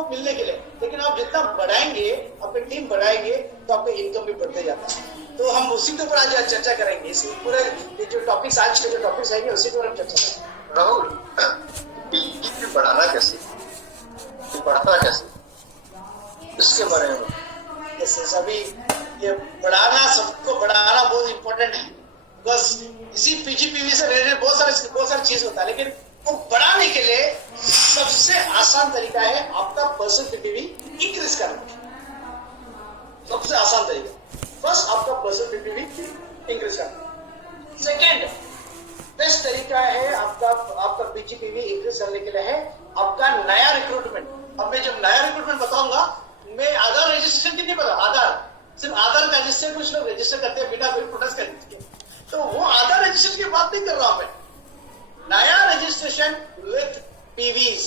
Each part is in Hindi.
आपको मिलने के लिए, लेकिन आप जितना बढ़ाएंगे, अपनी टीम बढ़ाएंगे, तो आपका इनकम भी बढ़ते जाता है। तो हम उसी के ऊपर आज चर्चा करेंगे। इस पूरे जो टॉपिक्स आज के जो टॉपिक्स आएंगे उसी के ऊपर हम चर्चा करेंगे। राहुल, टीम बढ़ाना कैसे, इसके बारे में अभी ये बढ़ाना, सबको बढ़ाना बहुत इंपॉर्टेंट है। बस इसी पीजीपीवी से रिलेटेड बहुत सारी चीज होता है, लेकिन वो बढ़ाने के लिए सबसे आसान तरीका है आपका पर्सनल पीपीवी इंक्रीज करना। सबसे आसान तरीका बस आपका पर्सनल पीपीवी इंक्रीज करना। सेकेंड बेस्ट तरीका है आपका पीजीपीवी इंक्रीज करने के लिए है आपका नया रिक्रूटमेंट। अब मैं जब नया रिक्रूटमेंट बताऊंगा, मैं आधार रजिस्ट्रेशन की नहीं बता, सिर्फ आधार का रजिस्टर कुछ लोग रजिस्टर करते हैं बिना कोई प्रोटेस्ट करने के, तो वो आधार रजिस्ट्रेशन की बात नहीं कर रहा हूं मैं। नया रजिस्ट्रेशन विथ पीवीज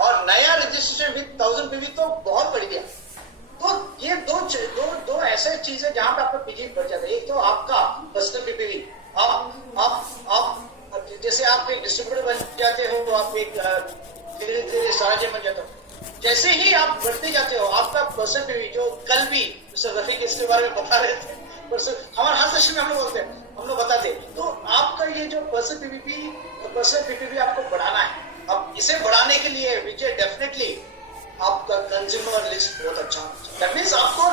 और नया रजिस्ट्रेशन विथ 1000 पीवी तो बहुत बढ़िया। तो ये दो ऐसे चीज है जहां पे आपका पीजी बढ़ जाता है। एक तो आपका पर्सनल पीपीवी, आप जैसे आप एक डिस्ट्रीब्यूटर बन जाते हो तो आप एक धीरे धीरे साराजे बन जाते हो। जैसे ही आप बढ़ते जाते हो आपका पर्सनल पीवी, जो कल भी मिस्टर रफीक इसके बारे में बता रहे थे, हमारे हर सेशन में हम लोग बताते हैं। तो आपका ये जो पर्सनल पीपीवी आपको बढ़ाना है। अब इसे बढ़ाने के लिए विजय डेफिनेटली आपका कंज्यूमर लिस्ट बहुत अच्छा होना चाहिए। दैट मींस आपको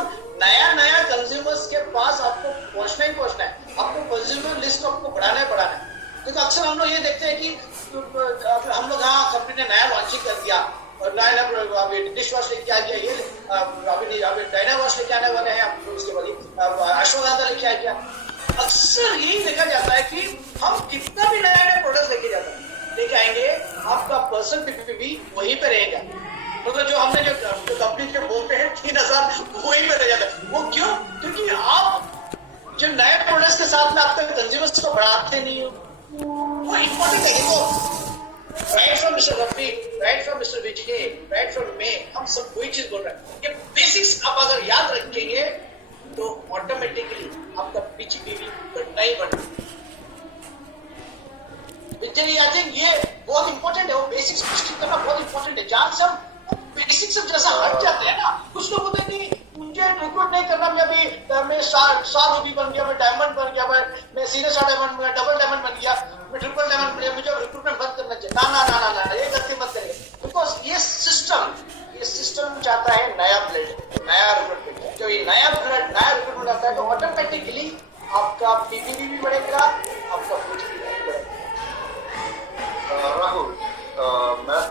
नया कंज्यूमर्स के पास आपको पहुंचना ही पहुंचना है। आपको कंज्यूमर लिस्ट को आपको बढ़ाना है। देखो अक्सर हम लोग ये देखते हैं कि हम लोग हाँ कंपनी ने नया लॉन्चिंग कर दिया और नया डिश वॉश लेके आ गया, ये अभी डायना वॉश लेके आने वाले हैं, उसके बाद अश्वगंधा लेके आ गया। अक्सर यही देखा जाता है कि हम कितना भी नया प्रोडक्ट लेके आएंगे, आपका पर्सनल पीपीवी वहीं पे रहेगा। तो जो हमने जो कंपनी के बोलते हैं 3000 वहीं पे रह जाता है। वो क्यों? क्योंकि आप जो नए प्रोडक्ट्स के साथ में आपके कंज्यूमर्स को बढ़ाते नहीं हो। वो इम्पोर्टेंट है। देखो right from mister Rafiq, right from mister Vijay, right from मैं, हम सब वही चीज बोल रहे हैं। ये बेसिक्स आप अगर याद रखेंगे तो ऑटोमेटिकली आपका पीजीपीवी बढ़ना ही बढ़ना। विजय आई थिंक ये बहुत इंपॉर्टेंट है, वो बेसिक्स पुष्टि करना बहुत इंपॉर्टेंट है। जहां से हम बेसिक्स से जैसा हट जाते हैं ना, कुछ लोग होते नहीं, मुझे रिक्रूट नहीं करना, मैं स्टार रूबी बन गया, मैं डायमंड बन गया, मैं सीनियर स्टार डायमंड बन गया, डबल डायमंड बन गया, मैं ट्रिपल डायमंड बन गया, मुझे रिक्रूटमेंट बंद करना चाहिए। ना, ये गलती मत करिए। बिकॉज ये सिस्टम चाहता है नया ब्लड, नया रिक्रूटमेंट। जो ये नया ब्लड, नया रिक्रूटमेंट आता है तो ऑटोमेटिकली आपका पीपीवी भी बढ़ेगा, आपका पीजीपी भी बढ़ेगा। राहुल, मैं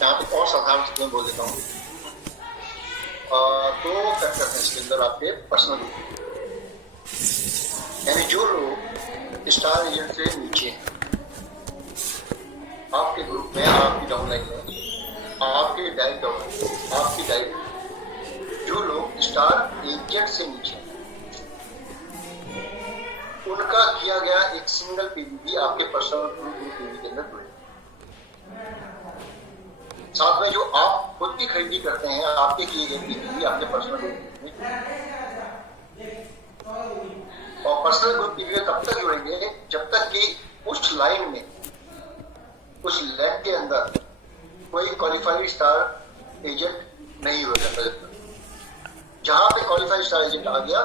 यहाँ पे और साधारण चीजें बोल देता हूँ। दो फैक्टर हैं इसके अंदर आपके पर्सनल, यानी जो लोग स्टार एजेंट से नीचे हैं आपके ग्रुप में, आपकी डाउनलाइन में, आपके डायरेक्ट जो लोग स्टार एजेंट से नीचे हैं, उनका किया गया एक सिंगल पीवीपी आपके पर्सनल पीवी के अंदर जुड़े। साथ में जो आप खुद की खरीदी करते हैं, आपके किए गए पीवीपी आपके पर्सनल ग्रुप में, और पर्सनल ग्रुप पीवीपी तब तक जुड़ेंगे जब तक कि उस लाइन में, उस लैब के अंदर कोई क्वालिफाइड स्टार एजेंट नहीं हो जाता। जहां पे क्वालिफाइड स्टार एजेंट आ गया,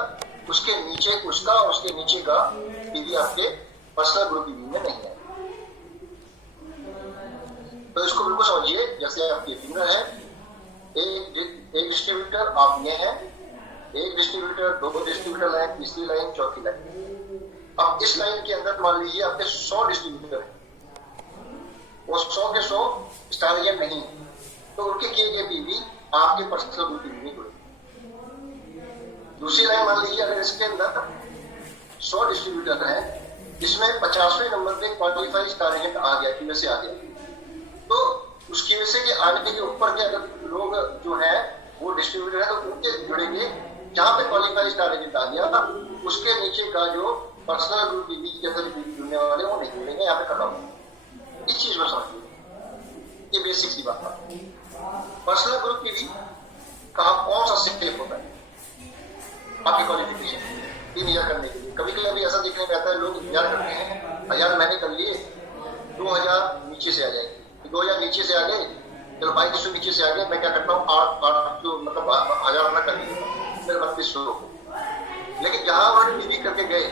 उसके नीचे उसका और उसके नीचे का पीवी आपके पर्सनल ग्रुप पीवी में नहीं है। तो इसको बिल्कुल समझिए जैसे आपके विनर है, एक डिस्ट्रीब्यूटर आप ये हैं, एक डिस्ट्रीब्यूटर, दो डिस्ट्रीब्यूटर लाइन, तीसरी लाइन, चौथी लाइन। अब इस लाइन के अंदर मान लीजिए आपके 100 डिस्ट्रीब्यूटर है, वो 100 के 100 स्टार एजेंट नहीं, तो उनके किए गए पीवी आपके पर्सनल ग्रुप पीवी में जुड़े। दूसरी लाइन मान लीजिए अगर इसके अंदर 100 डिस्ट्रीब्यूटर है, इसमें 50वें नंबर पे क्वालिफाइड स्टार एजेंट आ गया, यूएसए आ गया, तो उसकी वजह से आने के ऊपर के अगर लोग जो है वो डिस्ट्रीब्यूटर है तो उनके जुड़ेंगे। जहां पे क्वालिफाइड स्टार एजेंट आ गया उसके नीचे का जो पर्सनल ग्रुप पीवी के अंदर पीवी जुड़ने वाले वो नहीं जुड़ेंगे। यहाँ पे खत्म। इस चीज में समझिए, ये बेसिक सी बात है। पर्सनल ग्रुप पीवी कहाँ कौन सा स्टेप होता है आपकी क्वालिफिकेशन 3000 करने के लिए। कभी कभी ऐसा देखने में आता है लोग इंतजार करते हैं 1000 मैंने कर लिए, 2000 नीचे से आ जाएंगे, 2000 नीचे से आ गए चलो 2200 नीचे से आ गया, मैं क्या करता हूँ 8 जो मतलब 1000 अपना कर लिया, फिर 3200। लेकिन जहां उन्होंने बीवी करके गए,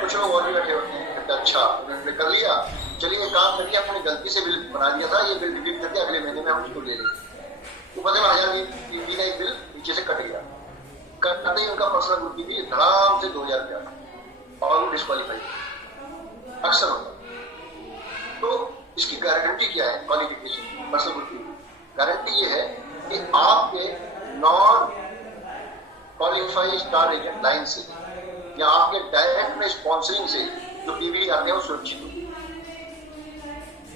कुछ लोग और भी बैठे होते हैं, अच्छा उन्होंने कर लिया, चलिए काम करिए, अपनी गलती से बिल बना दिया था, ये बिल डिलीट करके अगले महीने में हम उसको ले लेंगे। तो बदले में 1000 बीवी का एक बिल नीचे से कट गया, कटते ही उनका पर्सनल गुड भी धड़ाम से 2000 गया और वो डिस्क्वालीफाई अक्सर होता। तो इसकी गारंटी क्या है क्वालिफिकेशन पर्सनल गुड की? गारंटी ये है कि आपके non qualified star agent line से या आपके डायरेक्ट में स्पॉन्सरिंग से जो पीवी आते हैं वो सुरक्षित होगी,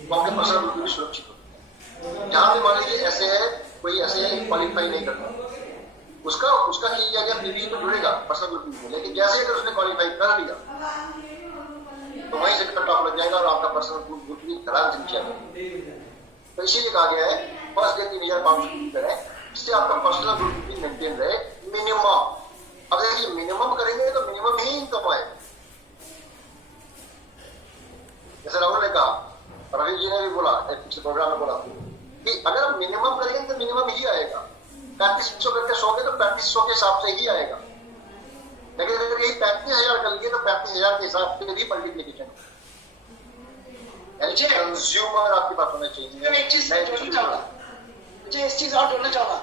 तो आपके पर्सनल गुड भी सुरक्षित होगी। जहां भी मान लीजिए ऐसे है, कोई ऐसे क्वालिफाई नहीं करता, उसका किया गया पीवी तो जुड़ेगा पर्सनल गुड में, लेकिन जैसे अगर उसने क्वालिफाई कर लिया तो वहीं से कट ऑफ लग जाएगा और आपका पर्सनल गुड भी धड़ाम से नीचे आ जाएगा। तो इसीलिए कहा गया है फर्स्ट डे 3500 करें, इससे आपका पर्सनल गुड भी मेंटेन रहे मिनिमम। अब देखिए मिनिमम करेंगे तो मिनिमम ही इनकम आएगा। जैसे राहुल ने कहा, रवि जी ने भी बोला, पिछले प्रोग्राम में बोला कि अगर मिनिमम करेंगे तो मिनिमम ही आएगा। 3500 करके सोगे तो 3500 के हिसाब से ही आएगा, लेकिन अगर यही 35000 कर लिए तो 35000 के हिसाब से भी मल्टीप्लीकेशन। कंज्यूमर आपके पास होना चाहिए। एक चीज जोड़ना चाहूंगा, मुझे इस चीज और जोड़ना चाहूंगा।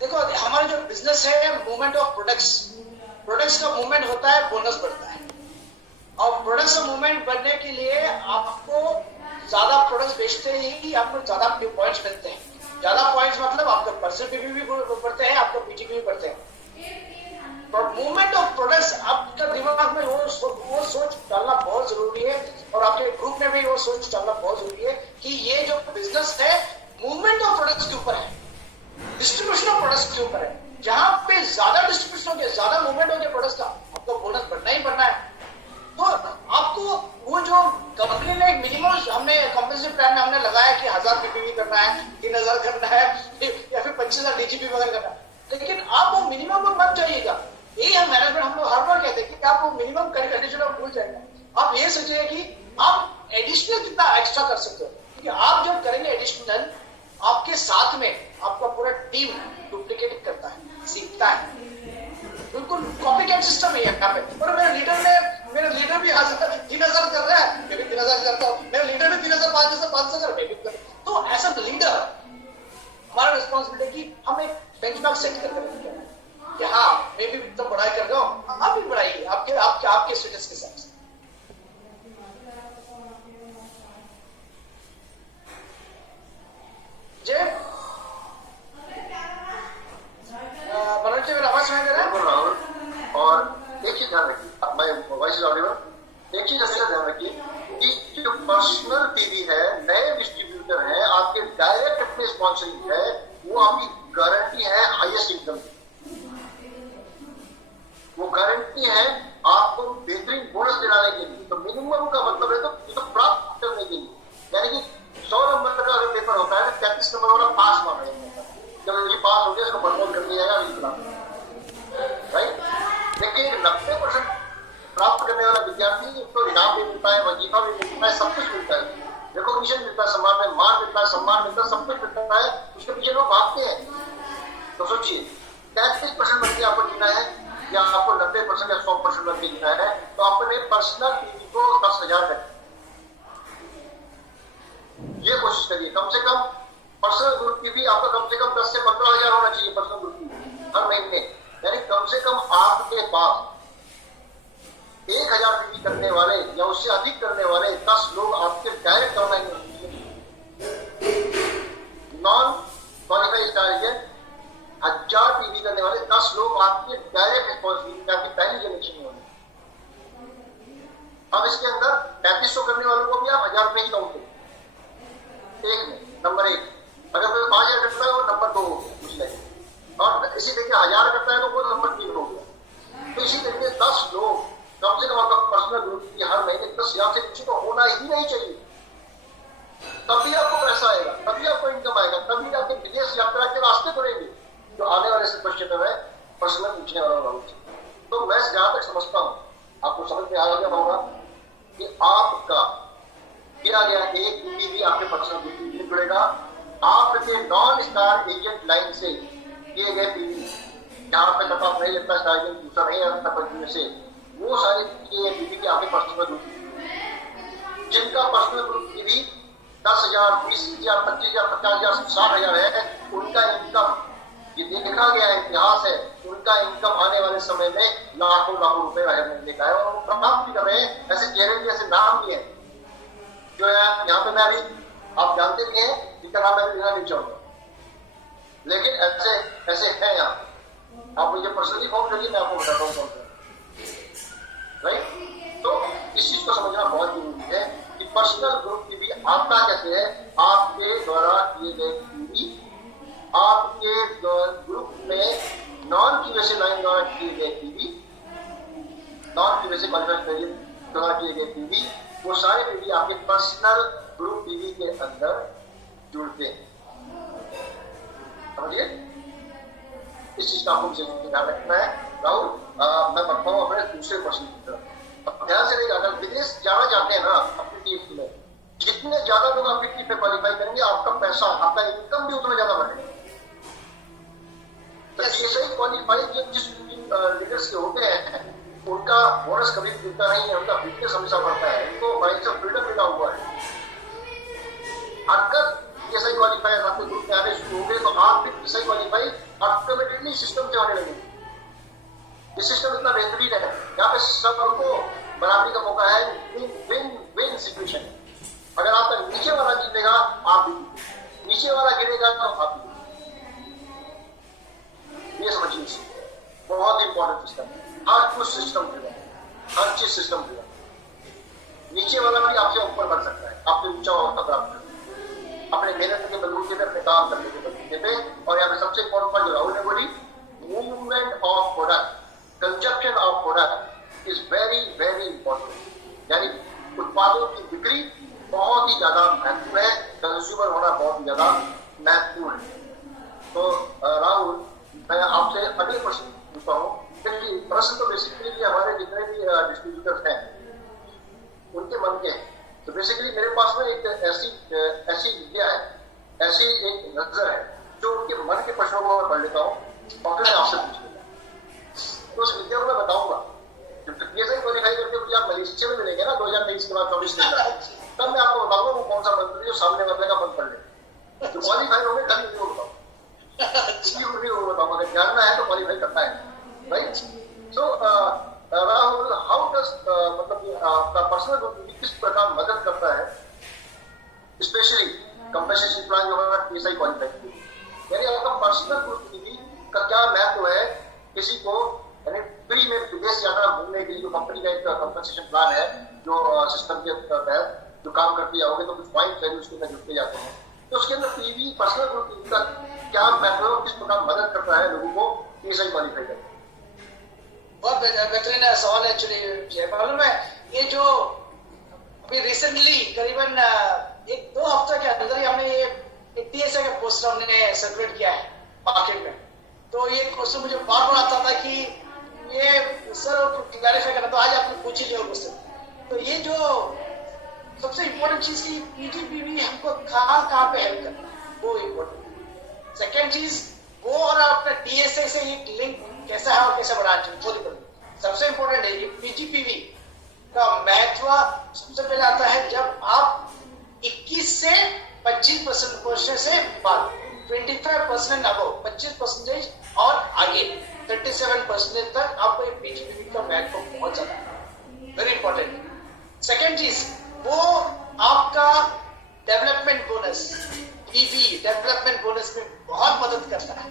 देखो हमारा जो बिजनेस है मूवमेंट ऑफ प्रोडक्ट्स का मूवमेंट होता है, बोनस बढ़ता है, और प्रोडक्ट्स का मूवमेंट बढ़ने के लिए आपको ज्यादा प्रोडक्ट्स बेचते ही आपको ज्यादा पॉइंट्स मिलते हैं। ज्यादा पॉइंट्स मतलब आपका पर्सनल पीवी भी बढ़ते हैं, आपका पीटीपी भी बढ़ते हैं। मूवमेंट ऑफ प्रोडक्ट्स आपका दिमाग में वो सोच डालना बहुत जरूरी है, और आपके ग्रुप में भी वो सोच डालना बहुत जरूरी है कि ये जो बिजनेस है मूवमेंट ऑफ प्रोडक्ट्स के ऊपर है, डिस्ट्रीब्यूशन ऑफ प्रोडक्ट्स के ऊपर है। जहां पे ज्यादा डिस्ट्रीब्यूशन हो गया, ज्यादा मूवमेंट हो गया प्रोडक्ट्स का, आपको बोनस बढ़ना ही बढ़ना है। तो आपको वो जो कंपनी ने एक मिनिमम हमने कॉम्पेंसेशन प्लान में हमने लगाया कि 1000 पीपीवी करना है, 3000 करना है, या फिर 25000 डीजीपी वगैरह करना है, लेकिन आप वो मिनिमम पर मत जाइएगा। यही हम मैनेजमेंट हम लोग हर बार कहते हैं कि आप वो मिनिमम कंडीशन में भूल जाएंगे। आप ये सोचिए कि आप एडिशनल कितना एक्स्ट्रा कर सकते हो, क्योंकि आप जब करेंगे एडिशनल, आपके साथ में आपका पूरा टीम डुप्लीकेट करता है, सीखता है। बिल्कुल कॉपी कैट सिस्टम है यहाँ पे। और मेरे लीडर भी 3000 कर रहा है, मैं भी 3000 करता हूँ, मेरे लीडर भी 3000 500 कर, मैं भी कर। तो एज अ लीडर हमारा रिस्पॉन्सिबिलिटी कि हम एक बेंचमार्क सेट करके रखें कि हाँ मैं भी तो पढ़ाई कर रहा हूँ, आप भी पढ़ाइए आपके स्टेटस के साथ। जय मनोज जी, मेरा आवाज सुनाई दे रहा है? राहुल, और एक चीज ध्यान रखिए, मैं वॉइस ऑडियो, एक चीज हमेशा ध्यान रखिए कि जो पर्सनल पीवी है, नए डिस्ट्रीब्यूटर है, आपके डायरेक्ट अपने स्पॉन्सरिंग है, वो आपकी गारंटी है हाईएस्ट इनकम की। वो गारंटी है आपको बेहतरीन बोनस दिलाने के लिए। तो मिनिमम का मतलब है तो प्राप्त करने के लिए, यानी कि 100 नंबर का अगर पेपर होता है तो 33 नंबर वाला पास माना जाता है। जब ये पास हो गया इसको प्रमोट कर दिया जाएगा, राइट। लेकिन 90% प्राप्त करने वाला विद्यार्थी तो इनाम भी मिलता है, वजीफा भी मिलता है, सब कुछ मिलता है, रिकॉग्निशन मिलता है, मान मिलता है, सम्मान मिलता है, सब कुछ मिलता है, उसके पीछे लोग भागते हैं। तो सोचिए 33% बन के आपको जीना है या आपको 90% या 100% बन के जीना है, तो अपने पर्सनल पीवी को 10,000 करें। ये कोशिश करिए, कम से कम पर्सनल ग्रुप की भी आपका कम से कम 10 से 15,000 होना चाहिए पर्सनल ग्रुप की हर महीने। यानी कम से कम आपके पास 1000 पीवी करने वाले या उससे अधिक करने वाले 10 लोग आपके direct online non qualified star agent 1000 PV करने वाले 10 लोग आपके डायरेक्ट रिस्पॉन्सिबिलिटी आपकी पहली जनरेशन में होंगे। अब इसके अंदर 3500 करने वालों को भी आप 1000 रुपए ही काउंट करें एक में, नंबर 1। अगर कोई 5000 करता है वो नंबर 2 हो गया, और इसी तरीके 1000 करता है तो वो नंबर 3 हो गया। तो इसी तरीके 10 लोग कम से कम आपका पर्सनल ग्रुप की हर महीने 10,000 से नीचे तो होना ही नहीं चाहिए। तभी आपको पैसा आएगा, तभी आपको इनकम आएगा, तभी आपके विदेश यात्रा के रास्ते खुलेंगे। जो आने वाले से क्वेश्चन है पर्सनल पूछने वाला होगा। तो मैं जहां तक समझता हूँ, आपको समझ में आ गया होगा कि आपका किया गया एक भी आपके पर्सनल ग्रुप में जुड़ेगा, आपके नॉन स्टार एजेंट लाइन से किए गए पीवी, जहां पे कट ऑफ नहीं लगता, स्टार एजेंट दूसरा नहीं आता पीवी से, वो सारे किए पीवी के आपके पर्सनल ग्रुप, जिनका पर्सनल ग्रुप पीवी 10,000, 20,000, 25,000, 50,000, 60,000 है, उनका इनकम, ये देखा गया इतिहास है, उनका इनकम आने वाले समय में लाखों रुपए महीने का है, और वो प्राप्त भी कर रहे हैं। ऐसे चेहरे भी, ऐसे नाम भी है जो यहाँ पे मैं अभी, आप जानते भी हैं, जिनका नाम मैं लेना नहीं चाहूंगा, लेकिन ऐसे ऐसे है यहाँ। आप मुझे पर्सनली फोन करिए, मैं आपको बताता हूँ कौन सा, राइट। तो इस चीज को समझना बहुत जरूरी है कि पर्सनल ग्रुप की भी आपका कैसे है, आपके द्वारा किए गए पीवी, आपके ग्रुप में नॉन क्यूएसए लाइन द्वारा किए गए पीवी, नॉन क्यूएसए क्वालिफाइड द्वारा किए गए पीवी, वो सारे पीवी आपके पर्सनल ग्रुप पीवी के अंदर जुड़ते हैं। समझिए, इस चीज का आपको विशेष ध्यान रखना है। राहुल, मैं बढ़ता हूँ अपने दूसरे क्वेश्चन की तरफ। ध्यान से रहेगा, अगर विदेश जाना चाहते हैं ना अपनी टीम में, जितने ज्यादा लोग आपकी टीम में क्वालिफाई करेंगे, आपका पैसा, आपका इनकम भी उतना ज्यादा बढ़ेगा। तो ये क्वालिफाई जिस लीडर्स के होते हैं, उनका बोनस कभी मिलता नहीं है, उनका फिटनेस हमेशा बढ़ता है, उनको फाइनेंशियल फ्रीडम मिला हुआ है। अगर ये सही क्वालिफाई आपके ग्रुप में आने शुरू हो गए, तो आप भी सही क्वालिफाई ऑटोमेटिकली सिस्टम से होने लगेगी। ये सिस्टम इतना बेहतरीन है, यहाँ पे सबको बराबरी का मौका है, विन सिचुएशन। अगर आपका नीचे वाला जीतेगा, आप भी, नीचे वाला गिरेगा तो आप भी। ये समझिए, बहुत इंपॉर्टेंट सिस्टम है, हर कुछ सिस्टम जुड़ा है, हर चीज सिस्टम जुड़ा है। नीचे वाला भी आपसे ऊपर बढ़ सकता है, आपसे ऊंचा होता प्राप्त कर अपने मेहनत के बलबूते पे, अपने काम करने के बलबूते पे। और यहाँ पे सबसे इंपॉर्टेंट बात जो राहुल ने बोली, movement of product, consumption of product is very very important. यानी उत्पादों की बिक्री बहुत ही ज्यादा महत्व है, कंज्यूमर होना बहुत ही ज्यादा महत्वपूर्ण है। तो राहुल, मैं आपसे अगले प्रश्न पूछता हूँ। देखिए, प्रश्न तो बेसिकली हमारे जितने भी डिस्ट्रीब्यूटर्स हैं उनके मन के हैं। तो बेसिकली मेरे पास में एक ऐसी विद्या है, ऐसी एक नजर है, जो उनके मन के प्रश्नों को मैं पढ़ लेता हूँ और फिर मैं आपसे पूछ लेता। तो उस विद्या को मैं बताऊंगा, जब पीएसआई क्वालिफाई करके मुझे आप मलेशिया में मिलेंगे ना 2023 के बाद 24 के बाद, तब मैं आपको बताऊंगा वो कौन सा मंत्र जो सामने वाले का मन पढ़ ले। जो क्वालिफाई होंगे खाली उनको बताऊंगा, वो बताऊंगा। अगर जानना है तो क्वालिफाई करना है, right. So Rahul, how does मतलब आपका पर्सनल ग्रुप किस प्रकार मदद करता है, स्पेशली कंपनसेशन प्लान जो हमारा पीएसआई क्वालिफाई किया, यानी आपका पर्सनल ग्रुप का क्या महत्व है किसी को, यानी फ्री में विदेश जाना घूमने के लिए जो कंपनी का एक कंपनसेशन प्लान है, जो सिस्टम के तहत जो काम करते जाओगे तो कुछ पॉइंट वैल्यू उसके अंदर जुड़ते जाते हैं, तो उसके अंदर पीवी पर्सनल ग्रुप का क्या महत्व, किस प्रकार मदद करता है लोगों को पीएसआई क्वालिफाई करने? बहुत बेहतरीन सवाल एक्चुअली। मालूम है, ये जो अभी रिसेंटली करीबन 1-2 हफ्ते के अंदर ही हमने ये टीएसए का पोस्टर हमने सर्कुलेट किया है मार्केट में। तो ये क्वेश्चन मुझे बार बार आता था कि ये सर क्लैरिफाई करना, तो आज आपने पूछ ही लिया क्वेश्चन। तो ये जो सबसे इम्पोर्टेंट चीज की पीजीपीवी हमको कहाँ पे हेल्प करता है, वो इम्पोर्टेंट। सेकेंड चीज, वो और आपका टीएसए से एक लिंक कैसा है और कैसे बढ़ाना चाहिए, सबसे इंपॉर्टेंट है। ये पीजीपीवी का महत्व सबसे पहले आता है जब आप 21 से 25% से बाद, 25% अबव, 25% और आगे 37% तक आपको पीजीपीवी का महत्व बहुत ज्यादा है, वेरी इंपॉर्टेंट। सेकेंड चीज, वो आपका development bonus, PV development bonus में बहुत मदद करता है।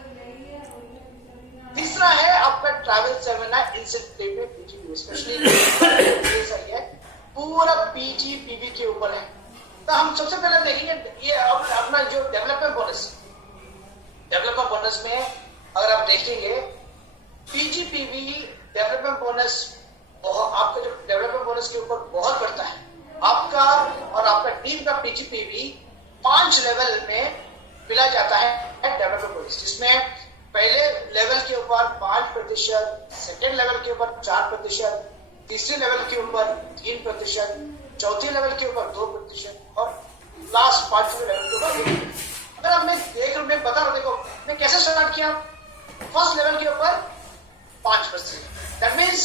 तीसरा है आपका ट्रैवल सेमिनार इंसेंटिव में पीजीपीवी, स्पेशली है पूरा पीजीपीवी के ऊपर है। तो हम सबसे पहले देखेंगे ये अपना जो डेवलपमेंट बोनस में अगर आप देखेंगे पीजीपीवी डेवलपमेंट बोनस, आपका जो डेवलपमेंट बोनस के ऊपर बहुत बढ़ता है। आपका और आपका टीम का पीजीपीवी 5 लेवल में मिला जाता है डेवलपमेंट बोनस, जिसमें पहले लेवल के ऊपर 5%, सेकेंड लेवल के ऊपर 4%, तीसरे लेवल के ऊपर 3%, चौथे लेवल के ऊपर 2% और लास्ट 5वें लेवल के ऊपर 2%। अगर अब मैं बता रहा हूं, देखो मैं कैसे स्टार्ट किया, फर्स्ट लेवल के ऊपर 5%, दैट मीन्स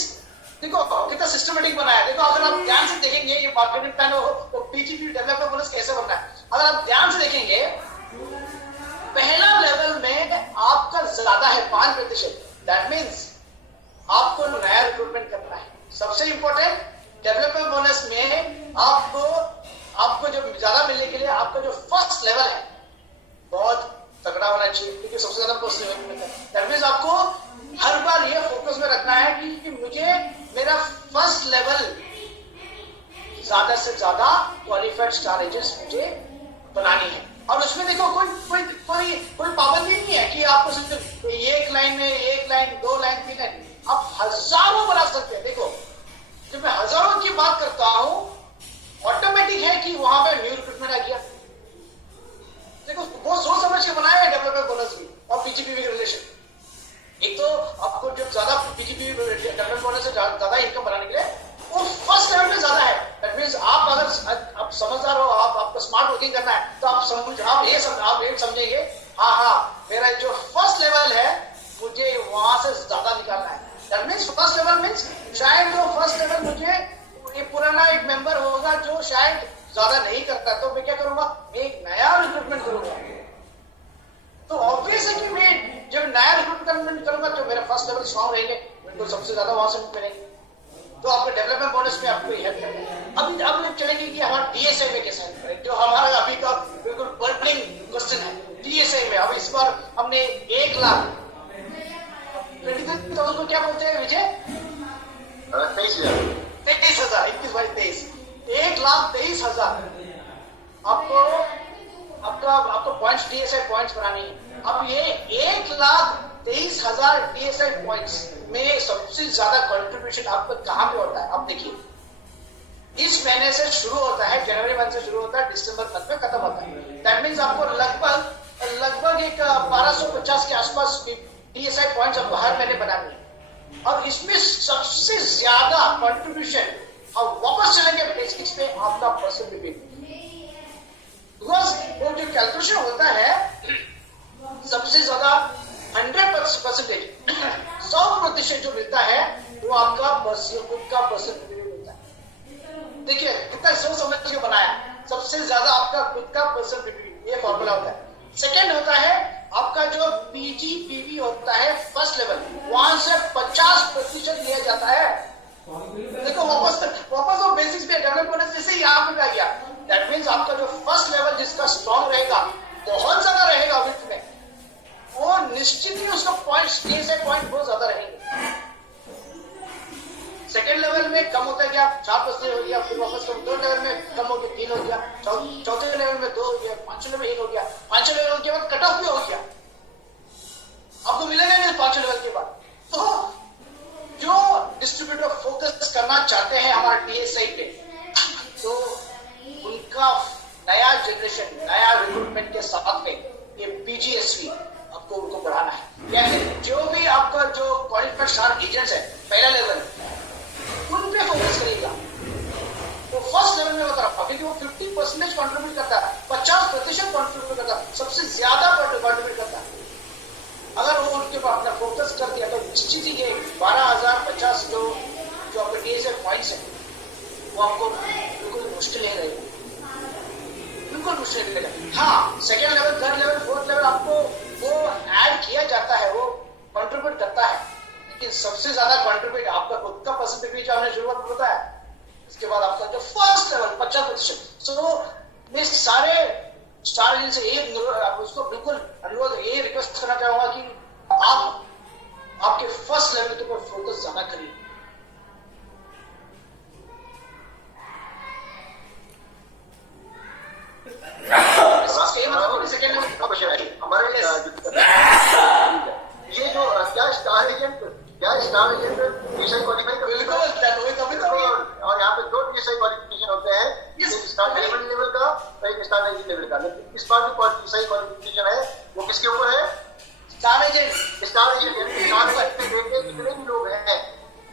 देखो कितना सिस्टमेटिक बनाया। देखो अगर आप ध्यान से देखेंगे ये मार्केटिंग प्लान हो पीजीपी डेवलपर बोनस कैसे बनना है, अगर आप ध्यान से देखेंगे पहला लेवल में आपका ज्यादा है 5%, दैट मीन्स आपको नया रिक्रूटमेंट करना है। सबसे इंपॉर्टेंट डेवलपर बोनस में आपको जो ज्यादा मिलने के लिए आपका जो फर्स्ट लेवल है बहुत तगड़ा होना चाहिए, क्योंकि सबसे ज्यादा फर्स्ट लेवल मिलता है। दैट मीन्स आपको हर बार ये फोकस में रखना है कि मुझे मेरा फर्स्ट लेवल ज्यादा से ज्यादा क्वालिफाइड स्टार एजेंट्स मुझे बनानी है। और उसमें देखो कोई पाबंदी नहीं है कि आपको सिर्फ एक लाइन में 1 लाइन 2 लाइन 3 लाइन, आप हजारों बना सकते हैं। देखो जब मैं हजारों की बात करता हूं, ऑटोमेटिक है कि वहां पे न्यू रिक्रूटमेंट आ गया। देखो बहुत सोच समझ के बनाया है डेवलपर बोनस भी और पीजीपीवी के रिलेशन। एक तो आपको जो ज्यादा पीजीपी डेवलपर बोनस से ज्यादा इनकम बनाने के लिए वो फर्स्ट लेवल में ज्यादा है। दैट मींस आप अगर आप समझदार हो, आपको स्मार्ट वर्किंग करना है, तो आप ये समझेंगे हाँ मेरा जो फर्स्ट लेवल है मुझे वहां से ज्यादा निकालना है। That means first level means शायद जो फर्स्ट लेवल मुझे ये पुराना एक मेंबर होगा जो शायद ज्यादा नहीं करता, तो मैं क्या करूंगा, एक नया रिक्रूटमेंट करूंगा। तो ऑब्वियस है कि मैं जब नया रिक्रूटमेंट करूंगा तो मेरा फर्स्ट लेवल स्ट्रॉन्ग रहेंगे, मेरे को सबसे ज्यादा वहां से मिलेंगे। तो आपके डेवलपमेंट बोनस में आपको हेल्प करेगा। अभी अब चलेंगे कि हमारा डीएसए में कैसे हेल्प करें, जो हमारा अभी का बिल्कुल बर्निंग क्वेश्चन है डीएसए में। अब इस बार हमने 1,23,000 को क्या बोलते हैं विजय, 23,000 1,23,000 आपको पॉइंट्स डीएसआई पॉइंट्स बनानी है। अब ये 1,23,000 डीएसआई पॉइंट्स में सबसे ज्यादा कंट्रीब्यूशन आपको कहां पे होता है। अब देखिए इस महीने से शुरू होता है, जनवरी मंथ से शुरू होता है, दिसंबर मंथ में खत्म होता है। दैट मीन्स आपको लगभग एक 1250 के आसपास डीएसआई पॉइंट्स आपको हर महीने बनानी है। और इसमें सबसे ज्यादा कंट्रीब्यूशन और वापस चलेंगे बेसिक्स पे आपका पर्सन रिपीट, बिकॉज वो जो कैलकुलेशन होता है सबसे ज्यादा 100% 100% जो मिलता है वो आपका खुद का पर्सन रिव्यू मिलता है। देखिए कितना सोच समझ के बनाया, सबसे ज्यादा आपका खुद का पर्सन रिव्यू, ये फॉर्मूला होता है। सेकेंड होता है आपका जो पीजीपीवी होता है फर्स्ट लेवल, वहां से 50% लिया जाता है। देखो वापस वो बेसिक्स पे डेवलप होने जैसे ही यहाँ पे आ गया। दैट मीन्स आपका जो फर्स्ट लेवल जिसका स्ट्रॉन्ग रहेगा, बहुत ज्यादा रहेगा विथ में, वो निश्चित ही उसका पॉइंट्स पॉइंट बहुत ज्यादा रहेंगे। सेकेंड लेवल में कम होता है क्या, 4% हो गया, फिर वापस कम, 2 लेवल में कम हो गया 3 हो गया, चौथे लेवल में 2 हो गया, 5वें लेवल में 1 हो गया, 5वें लेवल के बाद कट ऑफ भी हो गया, आपको मिलेगा नहीं 5वें लेवल के बाद। तो जो डिस्ट्रीब्यूटर फोकस करना चाहते हैं हमारे टीएसआई पे, तो उनका नया जनरेशन नया रिक्रूटमेंट के साथ में ये पीजीएसवी आपको उनको बढ़ाना है। यानी जो भी आपका जो क्वालिफाइड स्टार एजेंट्स है पहला लेवल, उन पे फोकस करेगा। वो फर्स्ट लेवल में बता रहा हूं क्योंकि वो 50% कॉन्ट्रीब्यूट करता है, 50% कॉन्ट्रीब्यूट करता है, सबसे ज्यादा कॉन्ट्रीब्यूट करता है। अगर वो उनके ऊपर अपना फोकस कर दिया तो निश्चित ही ये 12,050 जो आपके डीएसए पॉइंट्स है वो आपको बिल्कुल मुश्किल नहीं रहेगा, बिल्कुल मुश्किल नहीं रहेगा। हाँ second level, third level, fourth level आपको वो ऐड किया जाता है, वो कंट्रीब्यूट करता है, लेकिन सबसे ज्यादा कंट्रीब्यूट आपका खुद का परसेंटेज जो हमने शुरुआत में बताया, इसके बाद आपका जो फर्स्ट लेवल 50%। सो मैं सारे स्टार एजेंट से उसको बिल्कुल अनुरोध ये रिक्वेस्ट करना चाहूंगा कि आप आपके फर्स्ट लेवल के ऊपर फोकस ज्यादा करिए। हमारे ये जो क्या स्टार एजेंट टीएसआई क्वालिफाई कर, और यहाँ पे 2 टीएसआई क्वालिफिकेशन होते हैं, एक स्टार एलिमेंट लेवल का और एक स्टार एजेंट लेवल का। लेकिन इस बार जो टीएसआई क्वालिफिकेशन है वो किसके ऊपर है, स्टार एजेंट जितने भी लोग हैं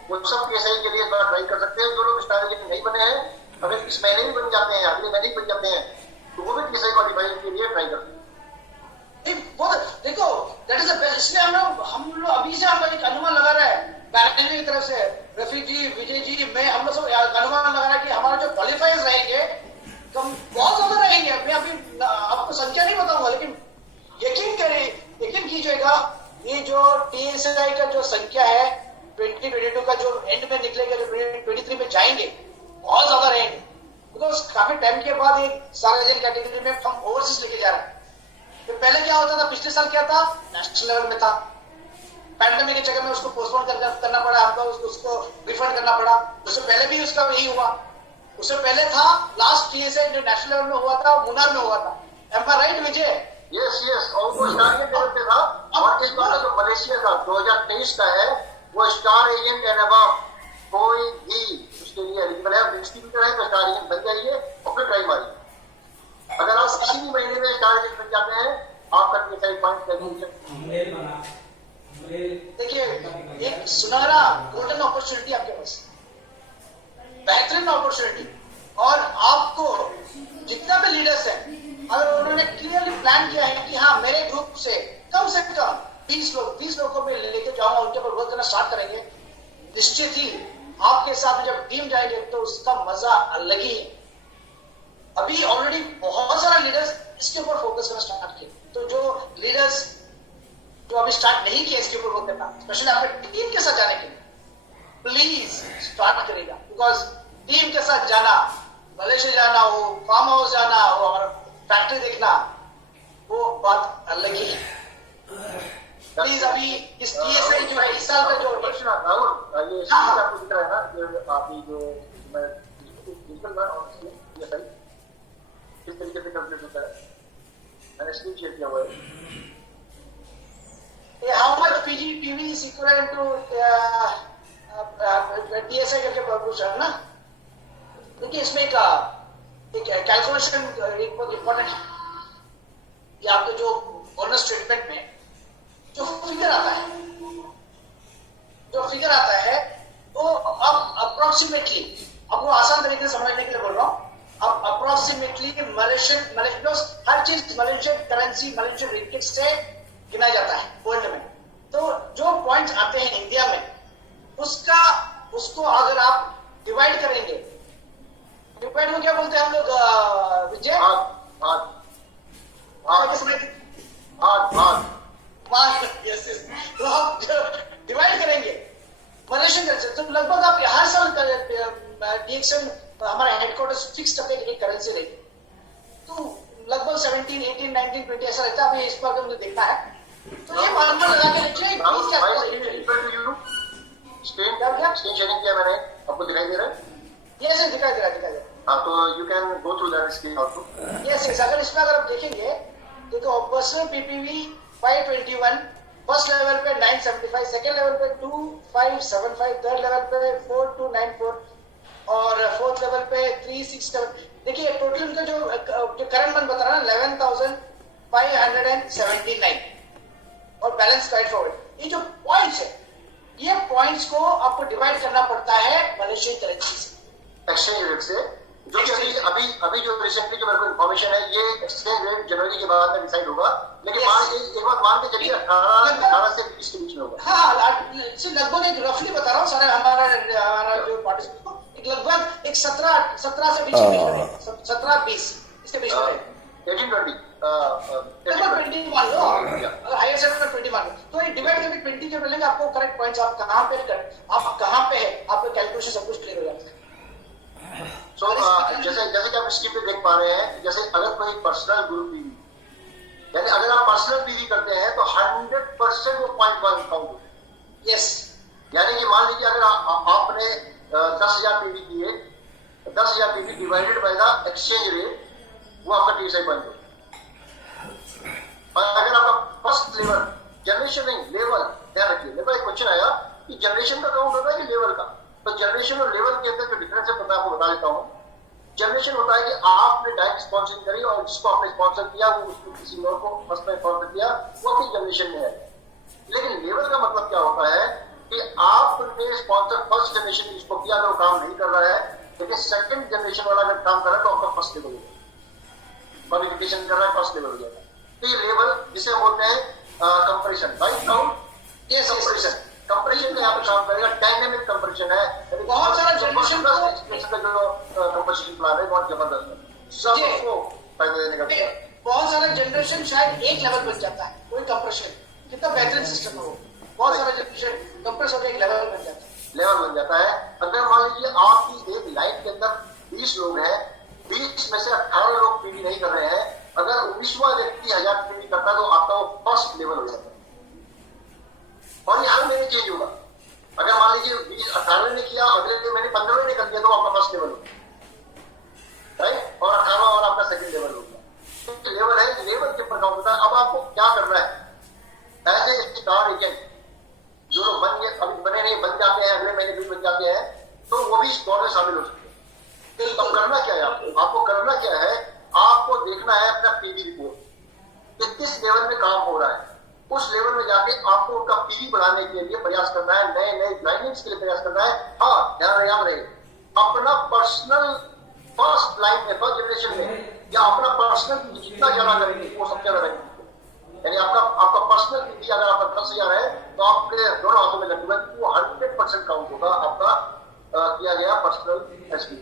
वो सब टीएसआई के लिए इस बार ट्राई कर सकते हैं। जो लोग स्टार एजेंट नहीं बने हैं, अगर इस महीने भी बन जाते हैं, अगले महीने भी बन जाते हैं, तो वो भी टीएसआई क्वालिफाई के लिए ट्राई करते हैं। वो देखो दैट इज द बेस्ट, इसलिए हम लोग अभी से हम एक अनुमान लगा रहे हैं पैनल की तरफ से, रफी जी, विजय जी, मैं, हम लोग सब अनुमान लगा रहे हैं कि हमारे जो क्वालिफायर्स रहेंगे कम बहुत ज्यादा रहेंगे। मैं अभी आपको संख्या नहीं बताऊंगा, लेकिन यकीन कीजिएगा ये जो TSI का जो संख्या है 2022 का जो एंड में निकलेगा, जो 2023 में जाएंगे, बहुत ज्यादा रहेंगे। बिकॉज काफी टाइम के बाद ये सार्वजनिक कैटेगरी में हम ओवरसीज लेके जा रहे हैं। तो पहले क्या होता था, पिछले साल क्या था, नेशनल लेवल में था, पैंडेमिक के चक्कर में उसको पोस्टपोन करना पड़ा, हमको उसको रिफंड करना पड़ा। उससे पहले भी उसका यही हुआ। उससे पहले था लास्ट TSI जो नेशनल लेवल में हुआ था, मुन्नार में हुआ था। एम आई राइट विजय? यस, और वो स्टार एजेंट लेवल पे था। और इस बार जो मलेशिया का 2023 का है, वो स्टार एजेंट एंड अबव कोई भी उसके लिए एलिजिबल है। डिस्ट्रीब्यूटर है तो स्टार एजेंट बन जाइए और फिर ट्राई मारिए। अगर आप किसी भी महीने में स्टार एजेंट बन जाते हैं, आपका TSI पॉइंट कर देखिए, एक सुनहरा गोल्डन अपॉर्चुनिटी आपके पास, बेहतरीन अपॉर्चुनिटी। और आपको जितना भी लीडर्स है, अगर उन्होंने क्लियरली प्लान किया है कि हाँ मेरे ग्रुप से कम 20 लोगों में लेके जाऊंगा, उनके ऊपर वर्क करना स्टार्ट करेंगे, निश्चित ही आपके साथ में जब टीम जाएंगे तो उसका मजा अलग ही है। अभी ऑलरेडी बहुत सारा लीडर्स इसके ऊपर फोकस करना स्टार्ट किए। तो जो लीडर्स जो अभी स्टार्ट नहीं किया इसके ऊपर वर्क करना, स्पेशली आपके टीम के साथ जाने के लिए, प्लीज स्टार्ट करेगा। बिकॉज टीम के साथ जाना, मलेशिया जाना हो, फार्म हाउस जाना हो, हमारा फैक्ट्री देखना, वो बात अलग ही है। प्लीज अभी इस TSI जो है इस साल का जो राहुल, ये आपको दिख रहा है ना, आपकी जो किस तरीके से कंप्लीट होता है, मैंने स्क्रीन शेयर किया हुआ है। How much PGPV is equivalent to TSI करके पूछा है ना। देखिए इसमें एक कैलकुलेशन बहुत इंपॉर्टेंट है। ये आपके जो बोनस ट्रीटमेंट में जो फिगर आता है वो अब अप्रोक्सीमेटली, आपको आसान तरीके से समझने के लिए बोल रहा हूँ, अब अप्रोक्सीमेटली मलेशियन हर चीज मलेशियन करेंसी, मलेशियन रिंगिट से गिना जाता है वर्ल्ड में। तो जो पॉइंट्स आते हैं इंडिया में, उसको अगर आप डिवाइड करेंगे, डिवाइड को क्या बोलते हैं हम लोग विजय? तो आप डिवाइड करेंगे मलेशियन करेंसी, तो लगभग आप हर साल DXN हमारा हेडक्वार्टर फिक्स करते एक करेंसी रहेगी, तो लगभग 17, 18, 19, 20 ऐसा रहता है। अभी इस बार मुझे देखना है, तो ये मानना लगा के रखिए। स्क्रीन शेयरिंग किया मैंने, आपको दिखाई दे रहा है? यस, दिखाई दे रहा है। हाँ, तो you can go through that screen also. Yes, अगर इसमें अगर आप देखेंगे, देखो पर्सनल PPV 521, फर्स्ट लेवल पे 975, सेकंड लेवल पे 2575, थर्ड लेवल पे 4294 और फोर्थ लेवल पे 367। देखिए टोटल इनका जो करंट मंथ बता रहा है 11,579 और बैलेंस कार्ड फॉरवर्ड। ये जो पॉइंट्स है, ये पॉइंट्स को आपको डिवाइड करना पड़ता है मलेशियन करेंसी से, एक्सचेंज रेट से, जो कि अभी जो रिसेंटली जो मेरे को इन्फॉर्मेशन है, ये एक्सचेंज रेट जनवरी के बाद में डिसाइड होगा। लेकिन एक बात मान के चलिए 18 से 20 के बीच में होगा। हाँ, लगभग एक रफली बता रहा हूँ सारे हमारा जो पार्टिसिपेंट, लगभग एक 17 से 20 के बीच में, 17-20 इसके बीच में, 18-20 लगभग 20 मान लो, अगर हायर सेक्टर में 20 मान लो, तो ये डिवाइड करके 20 के मिलेंगे आपको करेक्ट पॉइंट्स, आप कहाँ पे है, आपका कैलकुलेशन सब कुछ क्लियर हो जाता है। So, जैसे कि आप स्क्रीन पे देख पा रहे हैं, जैसे अगर कोई पर्सनल ग्रुप PV, यानी अगर आप पर्सनल PV करते हैं तो 100% वो पॉइंट काउंट होगा। यस, यानी कि मान लीजिए अगर आपने 10,000 PV किए, 10,000 PV divided by the exchange rate, वो आपका TSI पॉइंट होगा। और अगर आपका फर्स्ट लेवल, जनरेशन नहीं लेवल, ध्यान रखिए, मेरे को एक क्वेश्चन आया कि जनरेशन का काउंट होता है कि लेवल का। तो जनरेशन और लेवल के अंदर जो डिफरेंस है मैं आपको बता देता हूँ। जनरेशन होता है कि आपने डायरेक्ट स्पॉन्सरिंग करी और जिसको आपने स्पॉन्सर किया वो उसको किसी और को फर्स्ट में स्पॉन्सर किया, वो आपकी जनरेशन में है। लेकिन लेवल का मतलब क्या होता है कि आपने स्पॉन्सर फर्स्ट जनरेशन जिसको किया, अगर वो काम नहीं कर रहा है, लेकिन सेकंड जनरेशन वाला अगर काम कर रहा है तो आपका फर्स्ट लेवल हो जाएगा, क्वालिफिकेशन कर रहा है फर्स्ट लेवल हो जाएगा। तो ये लेवल जिसे बोलते हैं कंप्रेशन, राइट काउंट, ये कंप्रेशन, कंप्रेशन में यहाँ पे काम करेगा, डायनेमिक कंप्रेशन है, बहुत सारा जनरेशन का जो कंप्रेशन प्लान है बहुत जबरदस्त है, सबको फायदा देने का। बहुत सारा जनरेशन शायद एक लेवल बन जाता है, कोई कंप्रेशन, कितना बेहतरीन सिस्टम है वो, बहुत सारा जनरेशन कंप्रेस होकर एक लेवल बन जाता है, लेवल बन जाता है। अगर मान लीजिए आपकी एक लाइन के अंदर 20 लोग हैं, 20 में से 18 लोग पीडी नहीं कर रहे हैं, अगर 19वां व्यक्ति 1000 पीडी करता है तो आपका वो फर्स्ट लेवल हो जाता है, और ये हर महीने चेंज होगा। अगर मान लीजिए 18 ने किया, अगले महीने 15 ने कर दिया तो आपका फर्स्ट लेवल होगा, राइट, और 18 और आपका सेकंड लेवल होगा। तो लेवल है, लेवल के ऊपर काउंट होता है। अब आपको क्या करना है, ऐसे स्टार एजेंट जो लोग बन गए, अभी बने नहीं, बन जाते हैं, अगले महीने भी बन जाते हैं, तो वो भी इस दौर में शामिल हो सकते हैं। तो करना क्या है आपको करना क्या है, आपको देखना है अपना पीवी रिपोर्ट कि किस लेवल में काम हो रहा है, उस लेवल में जाके आपको उनका पीवी बढ़ाने के लिए प्रयास करना है, नए नए ज्वाइनिंग्स के लिए प्रयास करना है। हाँ, ध्यान याद रहे, अपना पर्सनल फर्स्ट लाइन में, फर्स्ट जनरेशन में, या अपना पर्सनल जितना ज्यादा करेंगे वो सबसे ज्यादा करेंगे। यानी आपका पर्सनल पीवी अगर आपका 10,000 है तो आपके दोनों हाथों में लगेगा, वो 100% काउंट होगा आपका किया गया पर्सनल एसपी।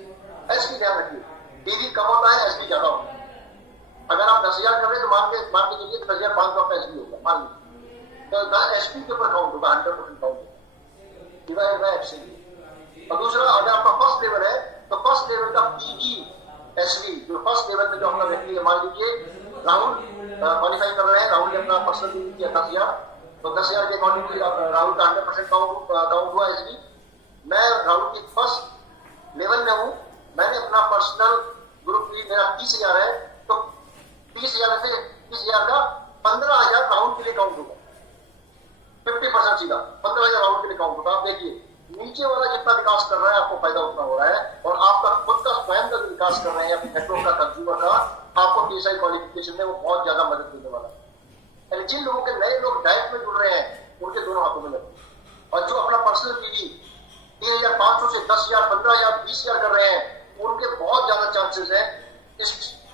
एसपी ध्यान रखिए, पीवी कम होता है, एसपी ज्यादा होता है। अगर आप 10,000 कर रहे हैं तो मान के चलिए 10,500 आपका एसपी होगा, मान लीजिए, तो एसपी के ऊपर काउंट होगा, 100% काउंट होगा, डिवाइड बाय एफसी। और दूसरा, अगर आपका फर्स्ट लेवल है तो फर्स्ट लेवल का पीवी एसवी, जो फर्स्ट लेवल में जो अपना व्यक्ति है, मान लीजिए राहुल क्वालिफाई कर रहे हैं, राहुल ने अपना पर्सनल पीवी किया 10,000, तो 10,000 के अकॉर्डिंग राहुल का 100% काउंट हुआ एसवी। मैं राहुल की फर्स्ट लेवल में हूं, मैंने अपना पर्सनल ग्रुप पी मेरा 30,000 है, तो 30,000 से 30,000 का 15,000 राउंड के लिए काउंट होगा, 50% सीधा 15,000 राउंड के लिए काउंट होगा। आप देखिए नीचे वाला जितना विकास कर रहा है आपको फायदा उतना हो रहा है, और आपका खुद का स्वयं का विकास कर रहे हैं अपने नेटवर्क का, कंज्यूमर का, आपको टीएसआई क्वालिफिकेशन में वो बहुत ज्यादा मदद देने वाला है। यानी जिन लोगों के नए लोग डायरेक्ट में जुड़ रहे हैं उनके दोनों हाथों में लगे, और जो अपना पर्सनल पीवी 3,500 से 10,000, 15,000, 20,000 कर रहे हैं, उनके बहुत ज्यादा चांसेस है इस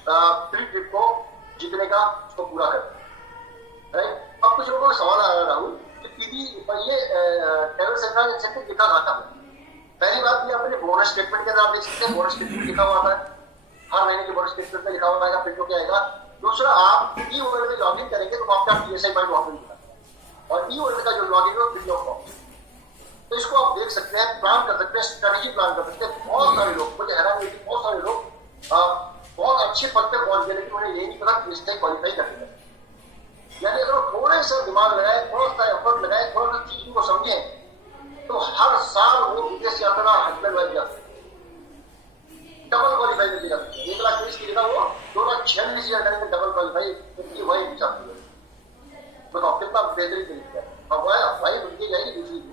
फ्री ट्रिप को जीतने का, उसको पूरा करना, राइट। अब कुछ लोगों को सवाल आ रहा है राहुल कि पीवी ये ट्रैवल सेंटर इंसेंटिव लिखा था। पहली बात ये अपने बोनस स्टेटमेंट के अंदर आप देख सकते हैं, बोनस स्टेटमेंट लिखा हुआ आता है, हर महीने के बोनस स्टेटमेंट में लिखा हुआ आएगा, फिर तो क्या आएगा। दूसरा, आप ई वर्ल्ड में लॉग इन करेंगे तो आपका टीएसआई पॉइंट वहां पर मिलेगा, और ई वर्ल्ड का जो लॉग इन है फ्री ऑफ कॉस्ट, तो इसको आप देख सकते हैं, प्लान कर सकते हैं, स्ट्रेटेजी प्लान कर सकते हैं। बहुत सारे लोग, मुझे हैरान हुई कि बहुत सारे लोग बहुत अच्छे पद पे पहुंच गए, लेकिन उन्हें ये नहीं पता टीएसआई क्वालिफाई करने का। यानी अगर वो थोड़े सा दिमाग लगाए, थोड़ा सा एफर्ट लगाए, थोड़ा सा चीजों को समझे, तो हर साल वो विदेश यात्रा हस्बैंड वाइफ जा सकते, डबल क्वालिफाई करके जा सकते। 1,20,000 की जगह वो 2,46,000 करेंगे डबल क्वालिफाई, क्योंकि वही भी चाहती है। बताओ कितना बेहतरीन तरीका है। अब भाई उनकी जाएगी दूसरी चीज,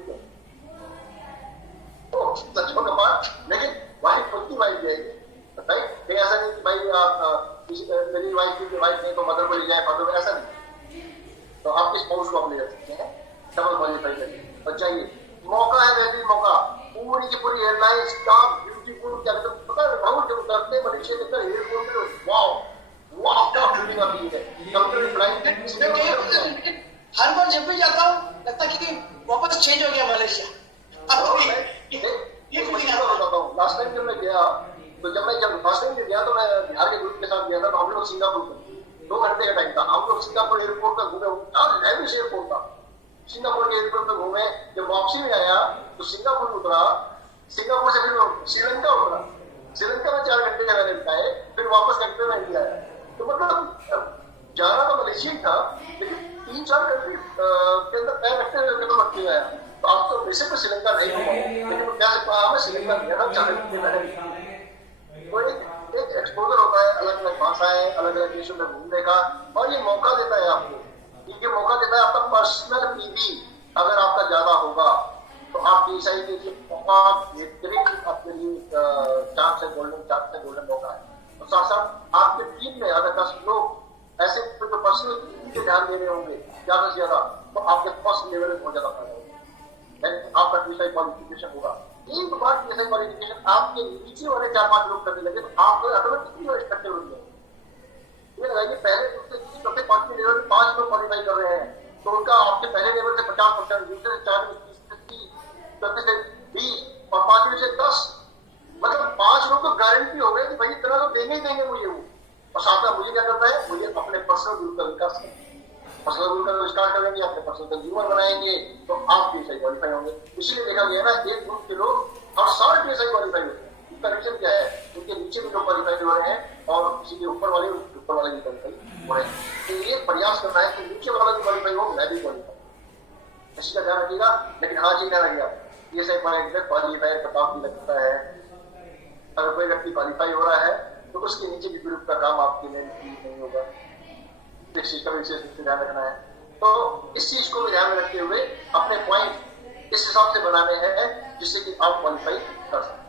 तो सचों का बात, लेकिन वाइफ खुद की वाइफ जाएगी, राइट। ऐसा नहीं कि भाई आप मेरी वाइफ की वाइफ नहीं तो मदर को ले जाए, फादर को, ऐसा नहीं। तो आप स्पाउस को आप ले जा सकते हैं डबल क्वालिफाई करके, और चाहिए मौका है, बेहतरीन मौका, पूरी की पूरी एयरलाइन स्टाफ ब्यूटीफुल, क्या कहते हैं पता है, राहुल जब उतरते मलेशिया के अंदर एयरपोर्ट पे, वाह क्या फीलिंग आती है, कंपनी फ्लाइट। हर बार जब भी जाता हूँ लगता है कि वापस चेंज हो गया मलेशिया। ये बताता हूँ, लास्ट टाइम जब मैं गया, तो जब फर्स्ट टाइम गया तो मैं बिहार के ग्रुप के साथ गया था, तो हम लोग सिंगापुर में 2 घंटे का टाइम था, हम लोग सिंगापुर एयरपोर्ट पर घूमे, लैविश एयरपोर्ट था, सिंगापुर के एयरपोर्ट पर घूमे। जब वापसी में आया तो सिंगापुर उतरा, सिंगापुर से फिर श्रीलंका उतरा, श्रीलंका में 4 घंटे का मैंने बिताए, फिर वापस कंट्री में इंडिया आया। तो मतलब जाना तो मलेशिया ही था, लेकिन 3-4 कंट्री के अंदर पैर रखते हुए कदम रखते आया। तो अब तो वैसे तो श्रीलंका नहीं हो पाया, लेकिन क्या सकता हमें श्रीलंका गया था 4 घंटे पहले। तो एक एक्सपोजर होता है, अलग अलग भाषाएं, अलग अलग देशों में घूमने का, और ये मौका देता है आपको, ये मौका देता है आपका पर्सनल पीवी अगर आपका ज्यादा होगा तो आप टीएसआई के लिए बहुत बेहतरीन आपके लिए चांस है, गोल्डन मौका है। और साथ साथ आपके टीम में अगर 10 लोग ऐसे तो पर्सनल पीवी पे ध्यान दे रहे होंगे ज्यादा से ज्यादा, तो आपके फर्स्ट लेवल में बहुत ज्यादा फायदा होगा, आपका टीएसआई क्वालिफिकेशन होगा। एक बार टीएसआई क्वालिफिकेशन आपके नीचे वाले 4-5 लोग करने लगे तो आप ऑटोमेटिकली स्ट्रक्चर हो जाएगा, ये लगाइए पहले दूसरे तीसरे चौथे पांचवें लेवल में 5 लोग क्वालिफाई कर रहे हैं, तो उनका आपके पहले लेवल से 50%, दूसरे से 4, तीसरे से 30, चौथे से 20 और पांचवें से 10, मतलब 5 लोग तो गारंटी हो गए कि भाई इतना तो देंगे ही देंगे मुझे वो। और साथ में मुझे क्या करना है, मुझे अपने पर्सनल रूल का विकास करना है। पर्सनल रूल का विस्तार करेंगे, अपने पर्सनल कंज्यूमर बनाएंगे, तो आप PSI क्वालिफाई होंगे। इसलिए देखा गया ना, एक ग्रुप के लोग हर साल PSI क्वालिफाई होते हैं। इसका रीजन क्या है, उनके नीचे भी लोग क्वालिफाई हो रहे हैं और किसी के ऊपर वाले भी क्वालिफाई हो रहे हैं। तो ये प्रयास करना है कि नीचे वाला भी क्वालिफाई हो, मैं भी क्वालिफाई, इसका ध्यान रखिएगा। लेकिन हाँ जी, ध्यान रखिएगा PSI पॉइंट में क्वालिफायर का काम भी लगता है। अगर कोई व्यक्ति क्वालिफाई हो रहा है तो उसके नीचे की ग्रुप का काम आपके लिए नहीं होगा। इस चीज का भी विशेष रूप से ध्यान रखना है। तो इस चीज को भी ध्यान में रखते हुए अपने पॉइंट इस हिसाब से बनाने हैं जिससे कि आप क्वालिफाई कर सकें।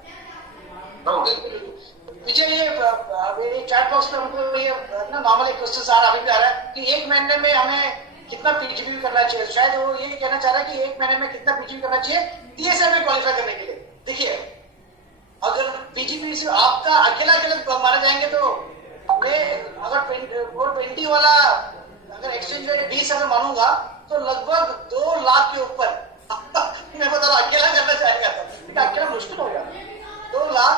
मुझे ये चैट बॉक्स में हमको ये ना नॉर्मल एक क्वेश्चन अभी भी आ रहा है कि एक महीने में हमें कितना PGP करना चाहिए। शायद वो ये कहना चाह रहा है कि एक महीने में कितना PGP करना चाहिए TSI में क्वालिफाई करने के लिए। देखिए, अगर PGP से आपका अकेला मारे जाएंगे तो मैं अगर 20 वाला अगर एक्सचेंज रेट 20 अगर मानूंगा तो लगभग 2 लाख के ऊपर मैं बता रहा अकेला करना चाहेगा तो अकेला मुश्किल होगा। 2 लाख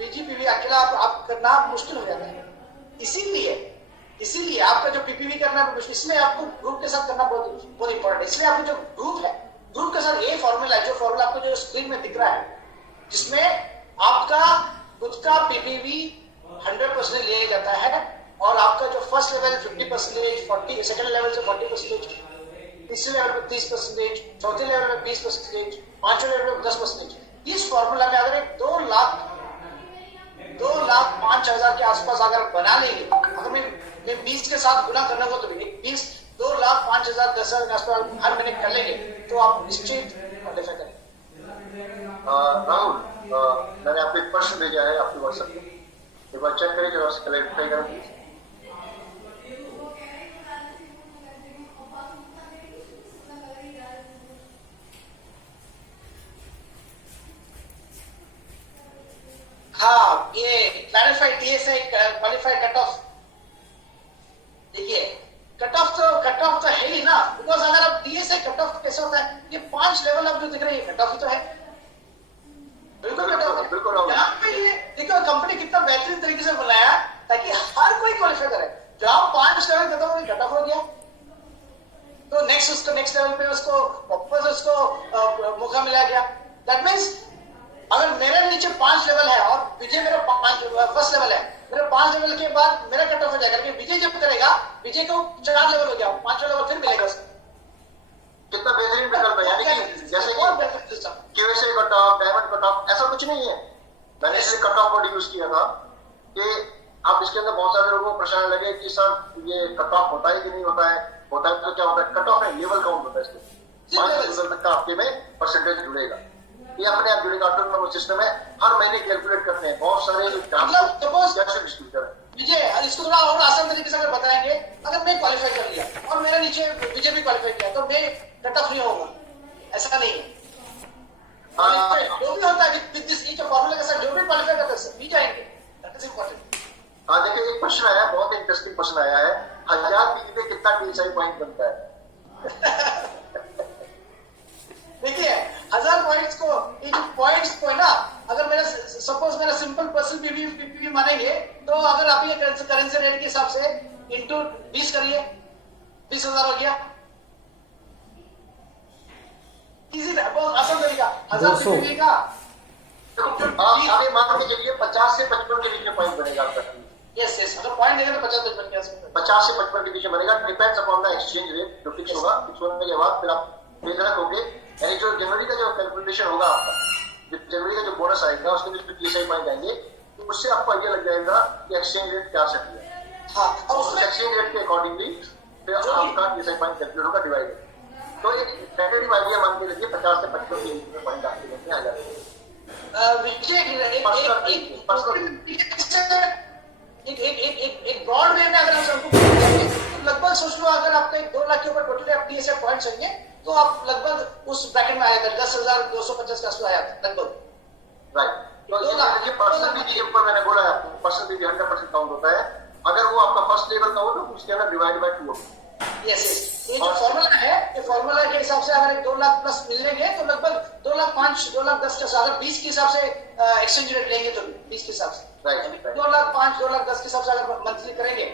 PGP भी अकेला आप करना मुश्किल हो जाता है। इसीलिए आपका जो PPV करना है इसमें आपको ग्रुप के साथ करना बहुत इंपॉर्टेंट है। इसलिए आपको जो ग्रुप है, ग्रुप के साथ ये फॉर्मूला है, जो फॉर्मूला आपको जो स्क्रीन में दिख रहा है, जिसमें आपका खुद का PPV 100% लिया जाता है और आपका जो फर्स्ट लेवल 50%, 40, सेकंड लेवल से 40%, तीसरे लेवल में 30%, चौथे लेवल में 20%, पांचवें लेवल में 10%। इस फॉर्मूला में अगर एक 2 लाख 5,000 के आसपास अगर बना लेंगे, अगर मैं 20 के साथ गुना करना होगा तो 2 लाख 5,000 10,000 के आसपास हर महीने कर लेंगे तो आप निश्चित क्वालिफाई करेंगे। राहुल, मैंने आपको एक प्रश्न भेजा है आपके व्हाट्सएप पे, एक बार चेक करें, जरा क्लैरिफाई करें प्लीज। हाँ, ये clarified TSI qualified cut off. देखिए, कट ऑफ तो है ही ना, बिकॉज अगर आप TSI कट ऑफ कैसे होता है, ये 5 लेवल आप जो दिख रहे हैं कट ऑफ ही तो है। बिल्कुल कट ऑफ है। बिल्कुल यहाँ पे ये देखो कंपनी कितना बेहतरीन तरीके से बनाया ताकि हर कोई क्वालिफाई करे। जहां 5 लेवल खत्म हो कट ऑफ हो गया तो नेक्स्ट लेवल पे उसको वापस उसको मौका मिला गया। दैट मीन्स अगर मेरे नीचे 5 लेवल है और विजय मेरा फर्स्ट लेवल है, मेरे 5 लेवल के बाद मेरा कट ऑफ हो जाएगा, लेकिन विजय जब करेगा विजय को 4 लेवल हो गया, 5वां लेवल फिर मिलेगा उसको। कितना बेहतरीन विकल्प है, यानी कि जैसे कि QSI cut off, diamond cut off, ऐसा कुछ नहीं है। मैंने इसलिए कट ऑफ वर्ड यूज किया था कि आप इसके अंदर बहुत सारे लोगों को प्रश्न लगे कि सर ये कट ऑफ होता है कि नहीं होता है तो क्या होता है। कट ऑफ है, लेवल काउंट होता है, इसके 5 लेवल तक का आपके में परसेंटेज जुड़ेगा, ये अपने आप जुड़ेगा। ऑटोनोमस सिस्टम है, हर महीने कैलकुलेट करते हैं। बहुत सारे डिस्ट्रीब्यूटर है। विजय इसको थोड़ा और आसान तरीके से अगर बताएंगे, अगर मैं क्वालिफाई कर लिया और मेरे नीचे विजय भी क्वालिफाई किया तो मैं कट ऑफ नहीं होगा, ऐसा नहीं है। जो भी होता है फॉर्मूला के साथ जो भी क्वालिफाई करते हैं सभी जाएंगे। That is important. देखिए एक प्रश्न आया, बहुत इंटरेस्टिंग प्रश्न आया है, 1000 PG पे कितना TSI पॉइंट बनता है? देखिए 1000 पॉइंट्स को, ये जो पॉइंट्स को है ना, अगर मेरा सपोज मेरा सिंपल पर्सन PPV मानेंगे तो अगर आप ये करेंसी रेट के हिसाब से इंटू 20 करिए, 20,000 हो गया। इजी है, बहुत आसान तरीका। 1000 PPV का देखो आप ये मान के चलिए 50 से 55 के बीच में पॉइंट बनेगा आपका। यस अगर पॉइंट देंगे तो 50-55 के आसपास 50 से 55 के बीच में बनेगा। Depends upon the exchange rate जो फिक्स होगा। फिक्स होने के बाद फिर आप बेहतर होगे, यानी जो जनवरी का जो कैलकुलेशन होगा आपका, जो जनवरी का जो बोनस आएगा उसके बीच में TSI पॉइंट आएंगे, तो उससे आपको आइडिया लग जाएगा कि एक्सचेंज रेट क्या सेट है। हाँ, और उस एक्सचेंज रेट के अकॉर्डिंगली फिर आपका TSI पॉइंट कैलकुलेट होगा, डिवाइडेड। तो एक टेंटेटिव आइडिया मान के रखिए 50 से 55 के बीच में पॉइंट आपके में आ जाएगा। एक ब्रॉड वे में अगर हम सबको लगभग सोच लो, अगर आपका 2 लाख के ऊपर टोटल आप TSI पॉइंट्स होंगे तो आप लगभग उस ब्रैकेट में आया था 10,250 का आया लगभग। राइट, तो ये पर्सन भी ऊपर मैंने बोला है आपको, पर्सन भी 100% काउंट होता है। अगर वो आपका फर्स्ट लेवल का हो तो उसके अंदर डिवाइड बाय 2 होगा। यस यस, ये जो फॉर्मूला है, ये फॉर्मूला के हिसाब से अगर 2 लाख प्लस मिलेंगे तो लगभग 2 लाख 5, 2 लाख 10 के साथ, अगर 20 के हिसाब से एक्सचेंज रेट लेंगे तो 20 के हिसाब से, राइट। 2 लाख 5, 2 लाख 10 के हिसाब से अगर मंथली करेंगे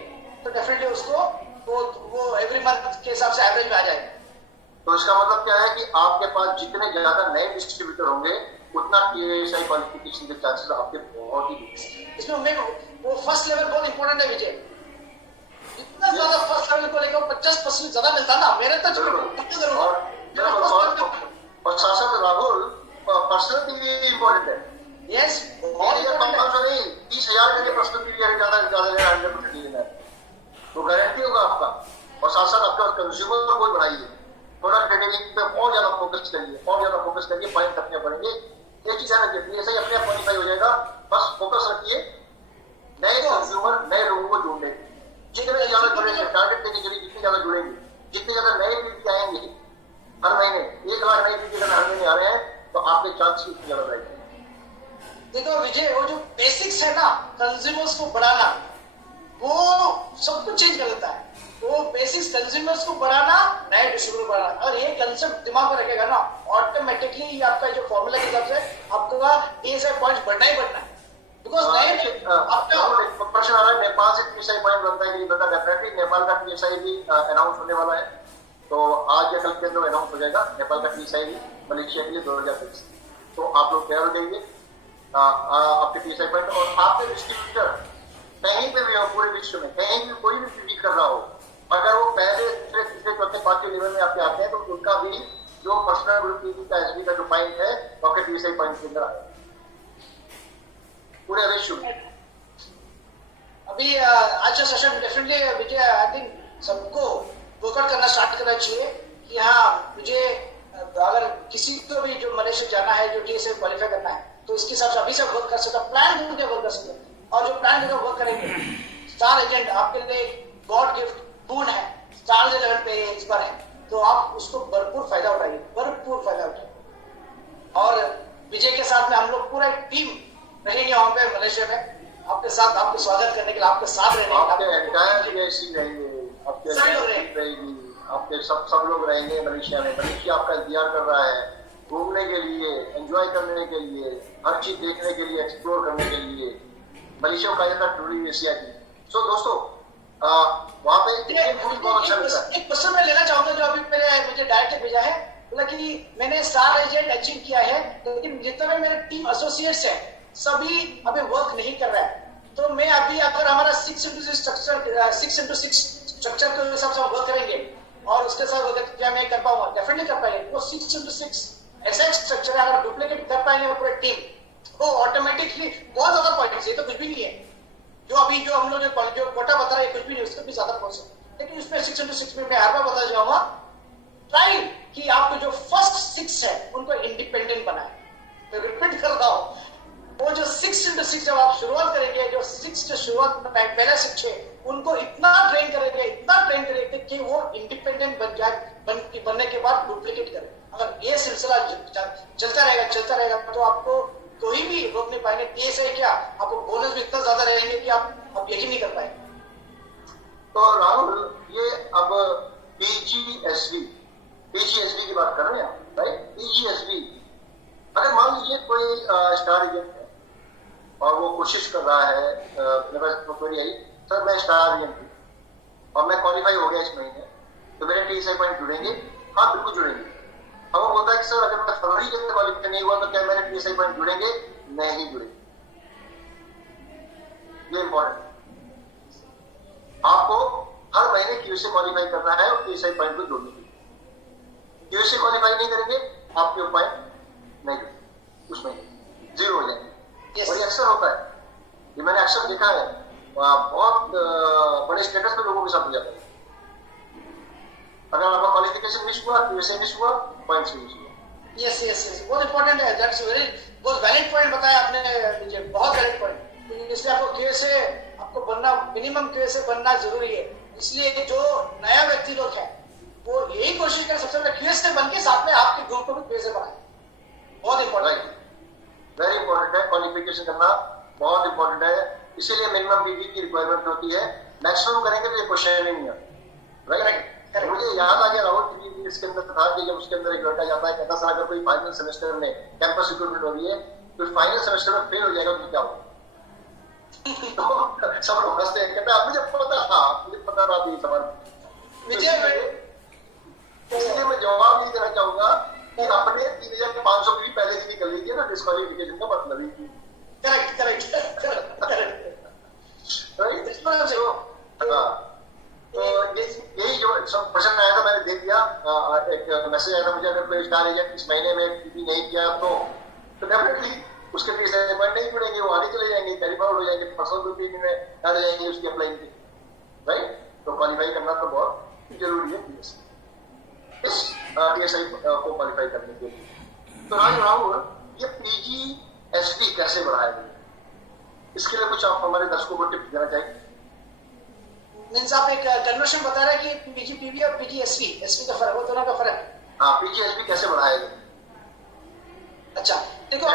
तो डेफिनेटली उसको वो एवरी मंथ के हिसाब से एवरेज में आ जाएगा। तो इसका मतलब क्या है कि आपके पास जितने ज्यादा नए डिस्ट्रीब्यूटर होंगे उतना TSI क्वालिफिकेशन के चांसेस आपके बहुत ही। इसमें मैं वो फर्स्ट लेवल बहुत इंपॉर्टेंट है विजय, इतना ज्यादा फर्स्ट लेवल को लेकर 50% ज्यादा मिलता ना मेरे तो और साथ साथ राहुल पर्सनल डिग्री इंपॉर्टेंट है। यस, 500 नहीं 30,000 के लिए पर्सनल डिग्री ज्यादा 100% लेना है तो गारंटी होगा आपका। और साथ साथ आपका कंज्यूमर को बनाइए, प्रोडक्ट ट्रेडिंग पे और ज्यादा फोकस करिए, पॉइंट अपने बढ़ेंगे। एक चीज है ना, TSI अपने आप क्वालिफाई हो जाएगा, बस फोकस रखिए नए कंज्यूमर, नए लोगों को जोड़ने, जितने ज्यादा जुड़ेंगे टारगेट कैटेगरी, जितने ज्यादा जुड़ेंगे, जितने ज्यादा नए पीपी आएंगे हर महीने, 1 लाख नए पीपी हर महीने आ रहे हैं तो आपके चांस उतने ज्यादा रहेंगे। देखो विजय, वो जो बेसिक्स है ना कंज्यूमर्स को बढ़ाना, वो सब कुछ चेंज कर देता है। वो बेसिक्स कंज्यूमर्स को बढ़ाना, नए डिस्ट्रीब्यूटर बढ़ाना, और ये कंसेप्ट दिमाग में रखेगा ना, ऑटोमेटिकली आपका जो फॉर्मूला के हिसाब से आपका TSI पॉइंट्स बढ़ना ही बढ़ना है। बिकॉज आपका प्रश्न आ रहा है नेपाल से TSI पॉइंट बनता है कि बता, डेफिनेटली नेपाल का TSI भी अनाउंस होने वाला है, तो आज या कल के अंदर अनाउंस हो जाएगा नेपाल का TSI भी मलेशिया के लिए 2023। तो आप लोग तैयार देंगे आपके TSI पॉइंट, और आपके डिस्ट्रीब्यूटर कहीं पे भी हो पूरे विश्व में, कहीं भी कोई भी पीपी कर रहा हो, अगर वो पहले दूसरे तीसरे चौथे पांचवें लेवल में आपके आते हैं तो उनका भी जो पर्सनल ग्रुप पीपी का SB का जो पॉइंट है वो आपके TSI पॉइंट के अंदर आएगा पूरे विश्व में। अभी आज का session definitely Vijay, I think सबको वर्कआउट करना स्टार्ट करना चाहिए कि हाँ मुझे अगर किसी को भी जो मलेशिया जाना है, जो TSI क्वालिफाई करना है, तो इसके हिसाब से अभी से वर्क कर सकता, प्लान करके वर्क कर सकते, और जो प्लान करके वर्क करेंगे, स्टार एजेंट आपके लिए गॉड गिफ्ट बून है, स्टार लेवल पे इस बार है, तो आप उसको भरपूर फायदा उठाइए, भरपूर फायदा उठाइए। और विजय के साथ में हम लोग पूरा एक टीम रहेंगे वहां पे मलेशिया में, आपके साथ, आपको स्वागत करने के लिए, आपके साथ रहने आपके सब लोग रहेंगे मलेशिया में। मलेशिया आपका इंतजार कर रहा है घूमने के लिए, एंजॉय करने के लिए, हर चीज देखने के लिए, एक्सप्लोर करने के लिए। मलेशिया का जाता टूरिस्ट एशिया की। सो दोस्तों वहां पे बहुत अच्छा मिलता है। एक क्वेश्चन मैं लेना चाहूंगा जो अभी मुझे डायरेक्ट भेजा है, बोला कि मैंने स्टार एजेंट अचीव किया है, लेकिन जितने मेरे टीम एसोसिएट्स हैं सभी अभी वर्क नहीं कर रहा है, तो मैं अभी अगर हमारा 6x6 स्ट्रक्चर के हिसाब से हम वर्क करेंगे और उसके साथ क्या मैं कर पाऊंगा? डेफिनेटली कर पाएंगे। वो 6x6 ऐसा स्ट्रक्चर है, अगर डुप्लीकेट कर पाएंगे वो पूरे टीम, वो ऑटोमेटिकली बहुत ज्यादा पॉइंट्स, ये तो कुछ भी नहीं है, जो अभी जो हम लोग जो कोटा बता रहे हैं कुछ भी नहीं, उसको भी ज्यादा पॉइंट्स है, लेकिन इसमें 6x6 में मैं हर बार बता जाऊंगा, ट्राई कि आपको जो फर्स्ट 6 है उनको इंडिपेंडेंट बनाए। तो रिपीट कर रहा हूं, वो जो 6x6 जब आप शुरुआत करेंगे, जो 6 के शुरुआत में पहले 6 उनको इतना ट्रेन करेंगे कि वो इंडिपेंडेंट बन जाए, बनने के बाद डुप्लीकेट करें। अगर ये सिलसिला चलता रहेगा तो आपको कोई भी रोक नहीं पाएंगे। TSI क्या, आपको बोनस भी इतना ज्यादा रहेंगे कि आप यकीन नहीं कर पाएंगे। तो राहुल, ये अब PGSB की बात कर रहे हैं, राइट? PGSB, अगर मान लीजिए कोई स्टार एजेंट है और वो कोशिश कर रहा है, मेरे पास क्वेरी आई, सर मैं स्टार एजेंट हूँ और मैं क्वालिफाई हो गया इस महीने, तो मेरे TSI पॉइंट जुड़ेंगे? हाँ बिल्कुल जुड़ेंगे। अब वो बोलता है कि सर अगर मैं फरवरी के अंदर क्वालिफाई नहीं हुआ तो क्या मेरे TSI पॉइंट जुड़ेंगे? नहीं जुड़ेंगे। ये इंपॉर्टेंट है, आपको हर महीने QSA क्वालिफाई करना है और TSI पॉइंट को जोड़ने के लिए। QSA क्वालिफाई नहीं करेंगे आपके पॉइंट नहीं जुड़ेंगे, उसमें जीरो हो जाएंगे। और ये अक्सर होता है, ये मैंने अक्सर देखा है, बहुत बड़े स्टेटस में लोगों के साथ हो जाता है। अगर आपका क्वालिफिकेशन मिस हुआ, QSA मिस हुआ, पॉइंट्स मिस हुआ। यस, बहुत इंपॉर्टेंट है, दैट्स वेरी बहुत वैलिड पॉइंट बताया आपने, बहुत वैलिड पॉइंट। इसलिए आपको QSA आपको बनना, मिनिमम QSA बनना जरूरी है। इसलिए जो नया व्यक्ति लोग हैं वो यही कोशिश करें सबसे पहले QSA बन के साथ में आपके ग्रुप को भी QSA बनाए। बहुत इंपॉर्टेंट है, वेरी इंपॉर्टेंट है, क्वालिफिकेशन करना बहुत इंपॉर्टेंट है। इसीलिए मिनिमम पीवी की रिक्वायरमेंट होती है। मैक्सिमम करेंगे तो ये क्वेश्चन ही नहीं आता, राइट। मुझे याद आ गया राहुल की इसके अंदर था कि जब उसके अंदर एक लड़का जाता है, कहता सर अगर कोई फाइनल सेमेस्टर में कैंपस रिक्रूटमेंट हो रही है तो फाइनल सेमेस्टर में फेल हो जाएगा तो क्या होगा? तो सब लोग हंसते हैं, कहता मुझे पता था, मुझे पता था ये सवाल। इसलिए मैं जवाब नहीं देना चाहूंगा कि अपने 3500 की पहले से निकल लीजिए ना, डिस्क्वालिफिकेशन का मतलब ही। करेक्ट तो यही जो सब प्रश्न आया था मैंने दे दिया। एक मैसेज आया था मुझे, अगर कोई स्टार एजेंट इस महीने में पीपी नहीं किया तो डेफिनेटली उसके पीछे अपॉइंट नहीं जुड़ेंगे, वो आगे चले जाएंगे, क्वालिफाइड हो जाएंगे, पर्सनल पीपी में डाले जाएंगे उसकी अप्लाई की, राइट। तो क्वालिफाई करना तो बहुत जरूरी है इस टीएसआई को क्वालिफाई करने के लिए। तो राहुल ये पीजीएसटी कैसे बढ़ाया गया, इसके लिए कुछ आप हमारे दर्शकों को टिप्स देना चाहिए? मीन्स आप एक कन्वर्शन बता रहे हैं कि पीजीपीवी और पीजीएसपी का फर्क, वो दोनों का फर्क। हाँ, पीजीएसपी कैसे बढ़ाया गया? अच्छा देखो,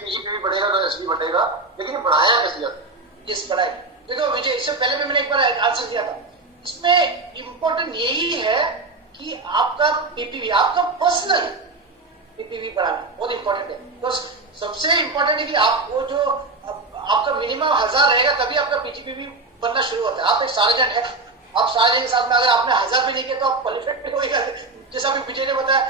पीजीपीवी बढ़ेगा तो एसपी बढ़ेगा, लेकिन बढ़ाया कैसे जाता है? यस बढ़ाया। देखो विजय, इससे पहले भी मैंने एक बार आंसर दिया था। इसमें इंपॉर्टेंट यही है कि आपका पीपीवी, आपका पर्सनल पीपीवी बढ़ाना बहुत इंपॉर्टेंट है। तो सबसे इंपॉर्टेंट है कि आपको जो आपका मिनिमम 1000 रहेगा तभी आपका पीजीपीवी बनना शुरू होता है। आप एक सार्जेंट है, आप सार्जेंट के साथ में अगर आपने 1000 भी नहीं किया तो आप क्वालिफाइड नहीं होगा। जैसा भी विजय ने बताया,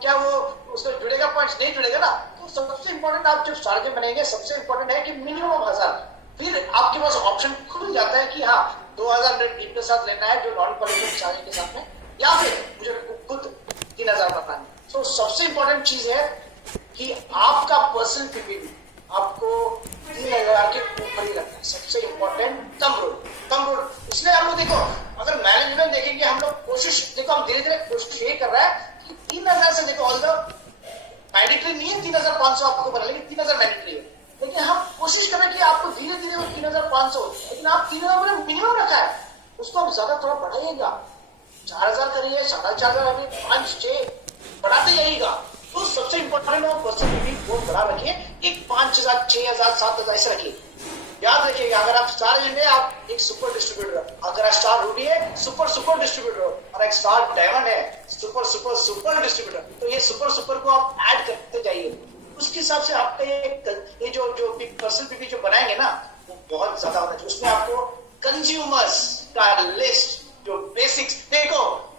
क्या वो उसको जुड़ेगा, पॉइंट्स नहीं जुड़ेगा ना। तो सबसे इंपॉर्टेंट, आप जब सार्जेंट बनेंगे सबसे इंपॉर्टेंट है कि मिनिमम 1000, फिर आपके पास ऑप्शन खुल जाता है कि हाँ 2000 टीम के साथ लेना है जो नॉन क्वालिफाइड सार्जेंट के साथ में, या फिर मुझे खुद 3000 बताना है। तो सबसे इंपॉर्टेंट चीज है कि आपका पर्सनल पीपीवी आपको 3000 के ऊपर ही रखना है। सबसे इंपॉर्टेंट थंब रूल। इसलिए हम लोग देखो, अगर मैनेजमेंट देखेंगे, हम लोग कोशिश, देखो हम धीरे धीरे कोशिश ये कर रहा है कि 3000 से, देखो ऑल द मैंडेटरी नहीं है 3500 आपको बना, लेकिन 3000 मैंडेटरी है। लेकिन हम कोशिश कर रहे हैं कि आपको धीरे धीरे वो 3500, लेकिन आप 3000 मिनिमम रखा है, उसको हम ज्यादा थोड़ा बढ़ाइएगा, 4000 करिए, 4500, 5, 6 बढ़ाते जाइएगा। तो सबसे इंपॉर्टेंट है पर्सनल पीपी वो बढ़ा रखिए, एक 5000, 6000, 7000 ऐसे रखिए। याद रखिएगा, अगर आप स्टार एजेंट है, आप एक सुपर डिस्ट्रीब्यूटर, अगर आप स्टार रूबी है, सुपर डिस्ट्रीब्यूटर, और एक स्टार डायमंड है, सुपर डिस्ट्रीब्यूटर। तो ये सुपर को आप ऐड करते जाइए। उसके हिसाब से आपका ये जो पर्सनल पीपी जो बनाएंगे ना, वो बहुत ज्यादा होना चाहिए। उसमें आपको कंज्यूमर्स का लिस्ट, जो बेसिक्स, देखो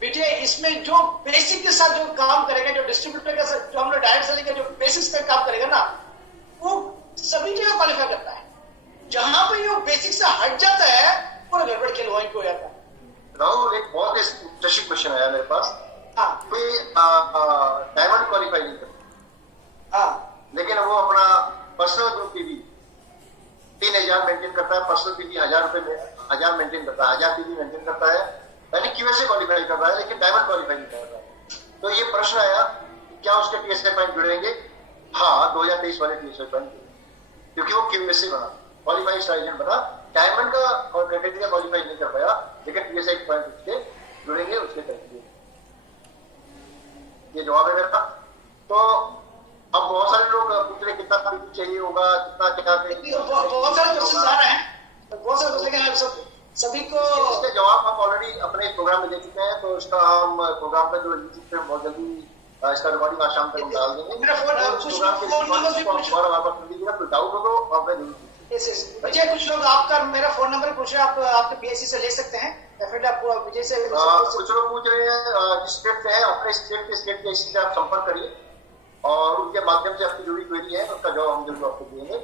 विजय, इसमें जो बेसिक के साथ जो काम करेगा, जो डिस्ट्रीब्यूटर के साथ, जो हम लोग डायरेक्ट सेलिंग का जो बेसिक्स पे काम करेगा ना, वो सभी जगह क्वालिफाई करता है। जहां पे वो बेसिक से हट जाता है, पूरा गड़बड़ खेल वहीं को हो जाता है। राहुल, एक बहुत इंटरेस्टिंग क्वेश्चन आया मेरे पास। हाँ, कोई डायमंड क्वालिफाई नहीं करता, हाँ, लेकिन वो अपना पर्सनल ग्रुप पीवी 3000 मेंटेन करता है, पर्सनल पीवी 1000 मेंटेन करता है, 1000 पीवी मेंटेन करता है, यानी क्यूएसए क्वालिफाई कर रहा है, लेकिन डायमंड क्वालिफाई नहीं कर रहा है। तो ये प्रश्न आया कि क्या उसके टीएसए पॉइंट जुड़ेंगे? हाँ, 2023 वाले टीएसए पॉइंट, क्योंकि वो क्यूएसए बना, क्वालिफाइड स्टाइल बना, डायमंड का क्राइटेरिया क्वालिफाई नहीं कर पाया, लेकिन टीएसए पॉइंट उसके जुड़ेंगे, उसके करेंगे। ये जवाब है मेरा। तो अब बहुत सारे लोग पूछ रहे कितना चाहिए होगा, कितना क्या, बहुत सारे क्वेश्चन आ रहे हैं, बहुत सारे क्वेश्चन सभी को इसके जवाब हम ऑलरेडी अपने प्रोग्राम में दे चुके हैं। तो इसका हम प्रोग्राम का जो यूट्यूब पे बहुत जल्दी इसका रिकॉर्डिंग आज शाम तक हम डाल देंगे। कोई डाउट हो तो आप विजय, कुछ लोग आपका मेरा फोन नंबर पूछ रहे हैं, आप आपके पीएससी से ले सकते हैं, डेफिनेटली आप विजय से। कुछ लोग पूछ रहे हैं जिस स्टेट से है, अपने स्टेट के इसी से आप संपर्क करिए और उनके माध्यम से आपकी जो भी क्वेरी है उसका जवाब हम जरूर आपको देंगे।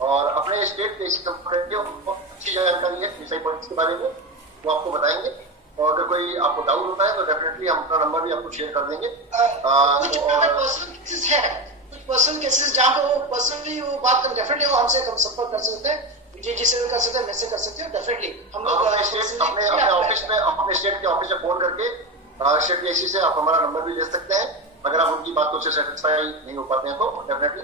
और अपने स्टेट के इसी अच्छी जानकारी है विषय पॉइंट्स के बारे में, वो आपको बताएंगे। और अगर कोई आपको डाउट होता है तो डेफिनेटली हम अपना नंबर भी आपको शेयर कर देंगे। कुछ पर्सनल केसेस जहाँ पे वो पर्सनली वो बात कर, डेफिनेटली वो हमसे संपर्क कर सकते हैं, विजय जी से कर सकते हैं, मेरे से कर सकते हैं। डेफिनेटली हम लोग अपने ऑफिस में, अपने स्टेट के ऑफिस में फोन करके स्टेट के इसी से आप हमारा नंबर भी ले सकते हैं, अगर आप उनकी बातों से सेटिस्फाई नहीं हो पाते हैं तो डेफिनेटली।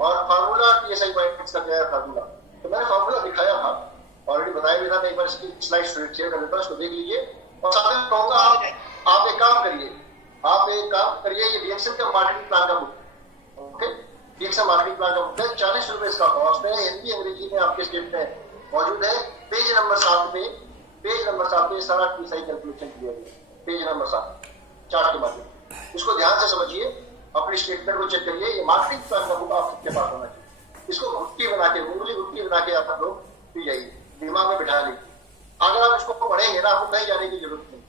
और फार्मूला टीएसआई पॉइंट्स का क्या है फार्मूला, तो मैंने फार्मूला दिखाया था, ऑलरेडी बताया भी था, मैं एक बार इसकी स्लाइड शेयर कर देता हूं, उसको देख लीजिए। और साथ में कहूंगा आप एक काम करिए, ये रिएक्शन के मार्केटिंग प्लान का book, okay, DXM marketing plan का मुद्दा 40 रुपए इसका कॉस्ट है। हिंदी अंग्रेजी में आपके स्क्रिप्ट में मौजूद है। पेज नंबर 7 पे सारा TSI कैलकुलेशन किया गया, पेज नंबर 7 चार्ट के माध्यम। इसको ध्यान से समझिए, अपनी स्टेटमेंट को चेक करिए। ये मार्केटिंग प्लान का बुक आप सबके पास होना चाहिए। इसको घुट्टी बना के, उंगली घुट्टी बना के आप लोग पी जाइए, दिमाग में बिठा लीजिए। अगर आप इसको पढ़ेंगे ना, आपको कहीं जाने की जरूरत नहीं।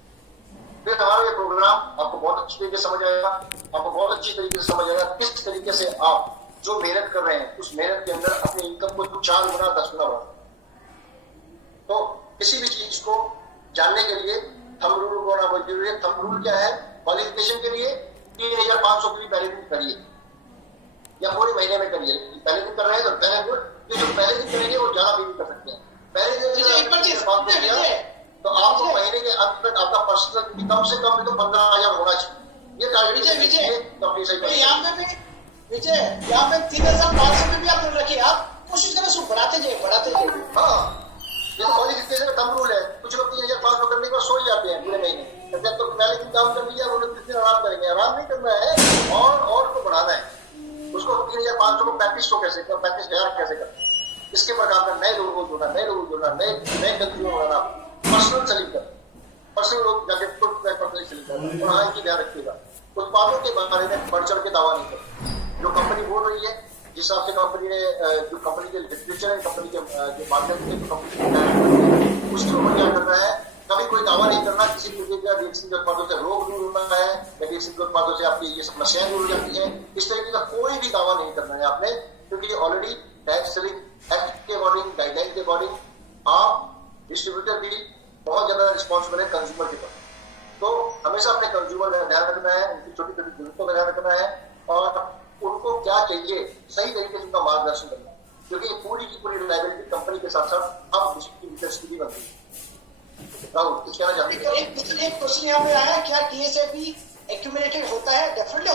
फिर हमारा ये प्रोग्राम आपको बहुत अच्छी तरीके से समझ आएगा, आपको बहुत अच्छी तरीके से समझ आएगा किस तरीके से आप जो मेहनत कर रहे हैं उस मेहनत के अंदर अपनी इनकम को 4 गुना 10 गुना बढ़ा। तो किसी भी चीज को जानने के लिए थंब रूल होना बहुत जरूरी है। थंब रूल क्या है? क्वालिफिकेशन के लिए 3500 की भी पहले दिन करिए या पूरे महीने में करिए। पहले दिन कर रहे हैं तो पहले दिन, जो पहले दिन करेंगे वो ज्यादा भी कर सकते हैं। पहले दिन तो आपको महीने के अंत तक आपका पर्सनल कम से कम 15,000 होना चाहिए। ये टारगेट विजय यहाँ पे 3,500 में भी आप रखिए, आप कोशिश करें उसको बढ़ाते जाइए। हाँ, ये क्वालिफिकेशन का थंब रूल है। कुछ लोग 3,500 करने के बाद सो जाते हैं पूरे महीने। जब तो पहले दिन काम कर लिया, वो लोग कितने आराम करेंगे? आराम नहीं करना है, और को बढ़ाना है। उसको 3,500 को 3500 कैसे कर, 35,000 कैसे कर? इसके प्रकार का नए लोगों को जोड़ना, नए कंज्यूमर बनाना, पर्सनल सेलिंग कर, पर्सनल लोग जाके पर्सनल सेलिंग करना। और हाँ, की ध्यान रखिएगा, उत्पादों के बारे में बढ़ चढ़ के दावा नहीं करना। जो कंपनी बोल रही है, जिस हिसाब से कंपनी ने, जो कंपनी के लिटरेचर है, कंपनी के जो माध्यम से जो कंपनी उसके ऊपर क्या करना है, कभी कोई दावा नहीं करना। किसी तरीके का डीएक्सएम के उत्पादों से रोग दूर होना है या डीएक्सएम के उत्पादों से आपकी ये समस्याएं दूर हो जाती है, इस तरीके का कोई भी दावा नहीं करना है आपने, क्योंकि ऑलरेडी टैक्स सेलिंग एक्ट के अकॉर्डिंग, गाइडलाइन के अकॉर्डिंग आप डिस्ट्रीब्यूटर भी बहुत ज्यादा रिस्पॉन्सिबल है कंज्यूमर के पास। तो हमेशा अपने कंज्यूमर का ध्यान रखना है, उनकी छोटी छोटी जरूरतों का ध्यान रखना है और उनको क्या चाहिए सही तरीके से उनका मार्गदर्शन करना है, क्योंकि पूरी की पूरी रिलायबिलिटी कंपनी के साथ साथ अब डिस्ट्रीब्यूटर्स की भी बनती है। राहुल कुछ कहना चाहते हैं? एक क्वेश्चन यहाँ पे आया, क्या TSAP एक्यूमुलेटेड होता है? डेफिनेटली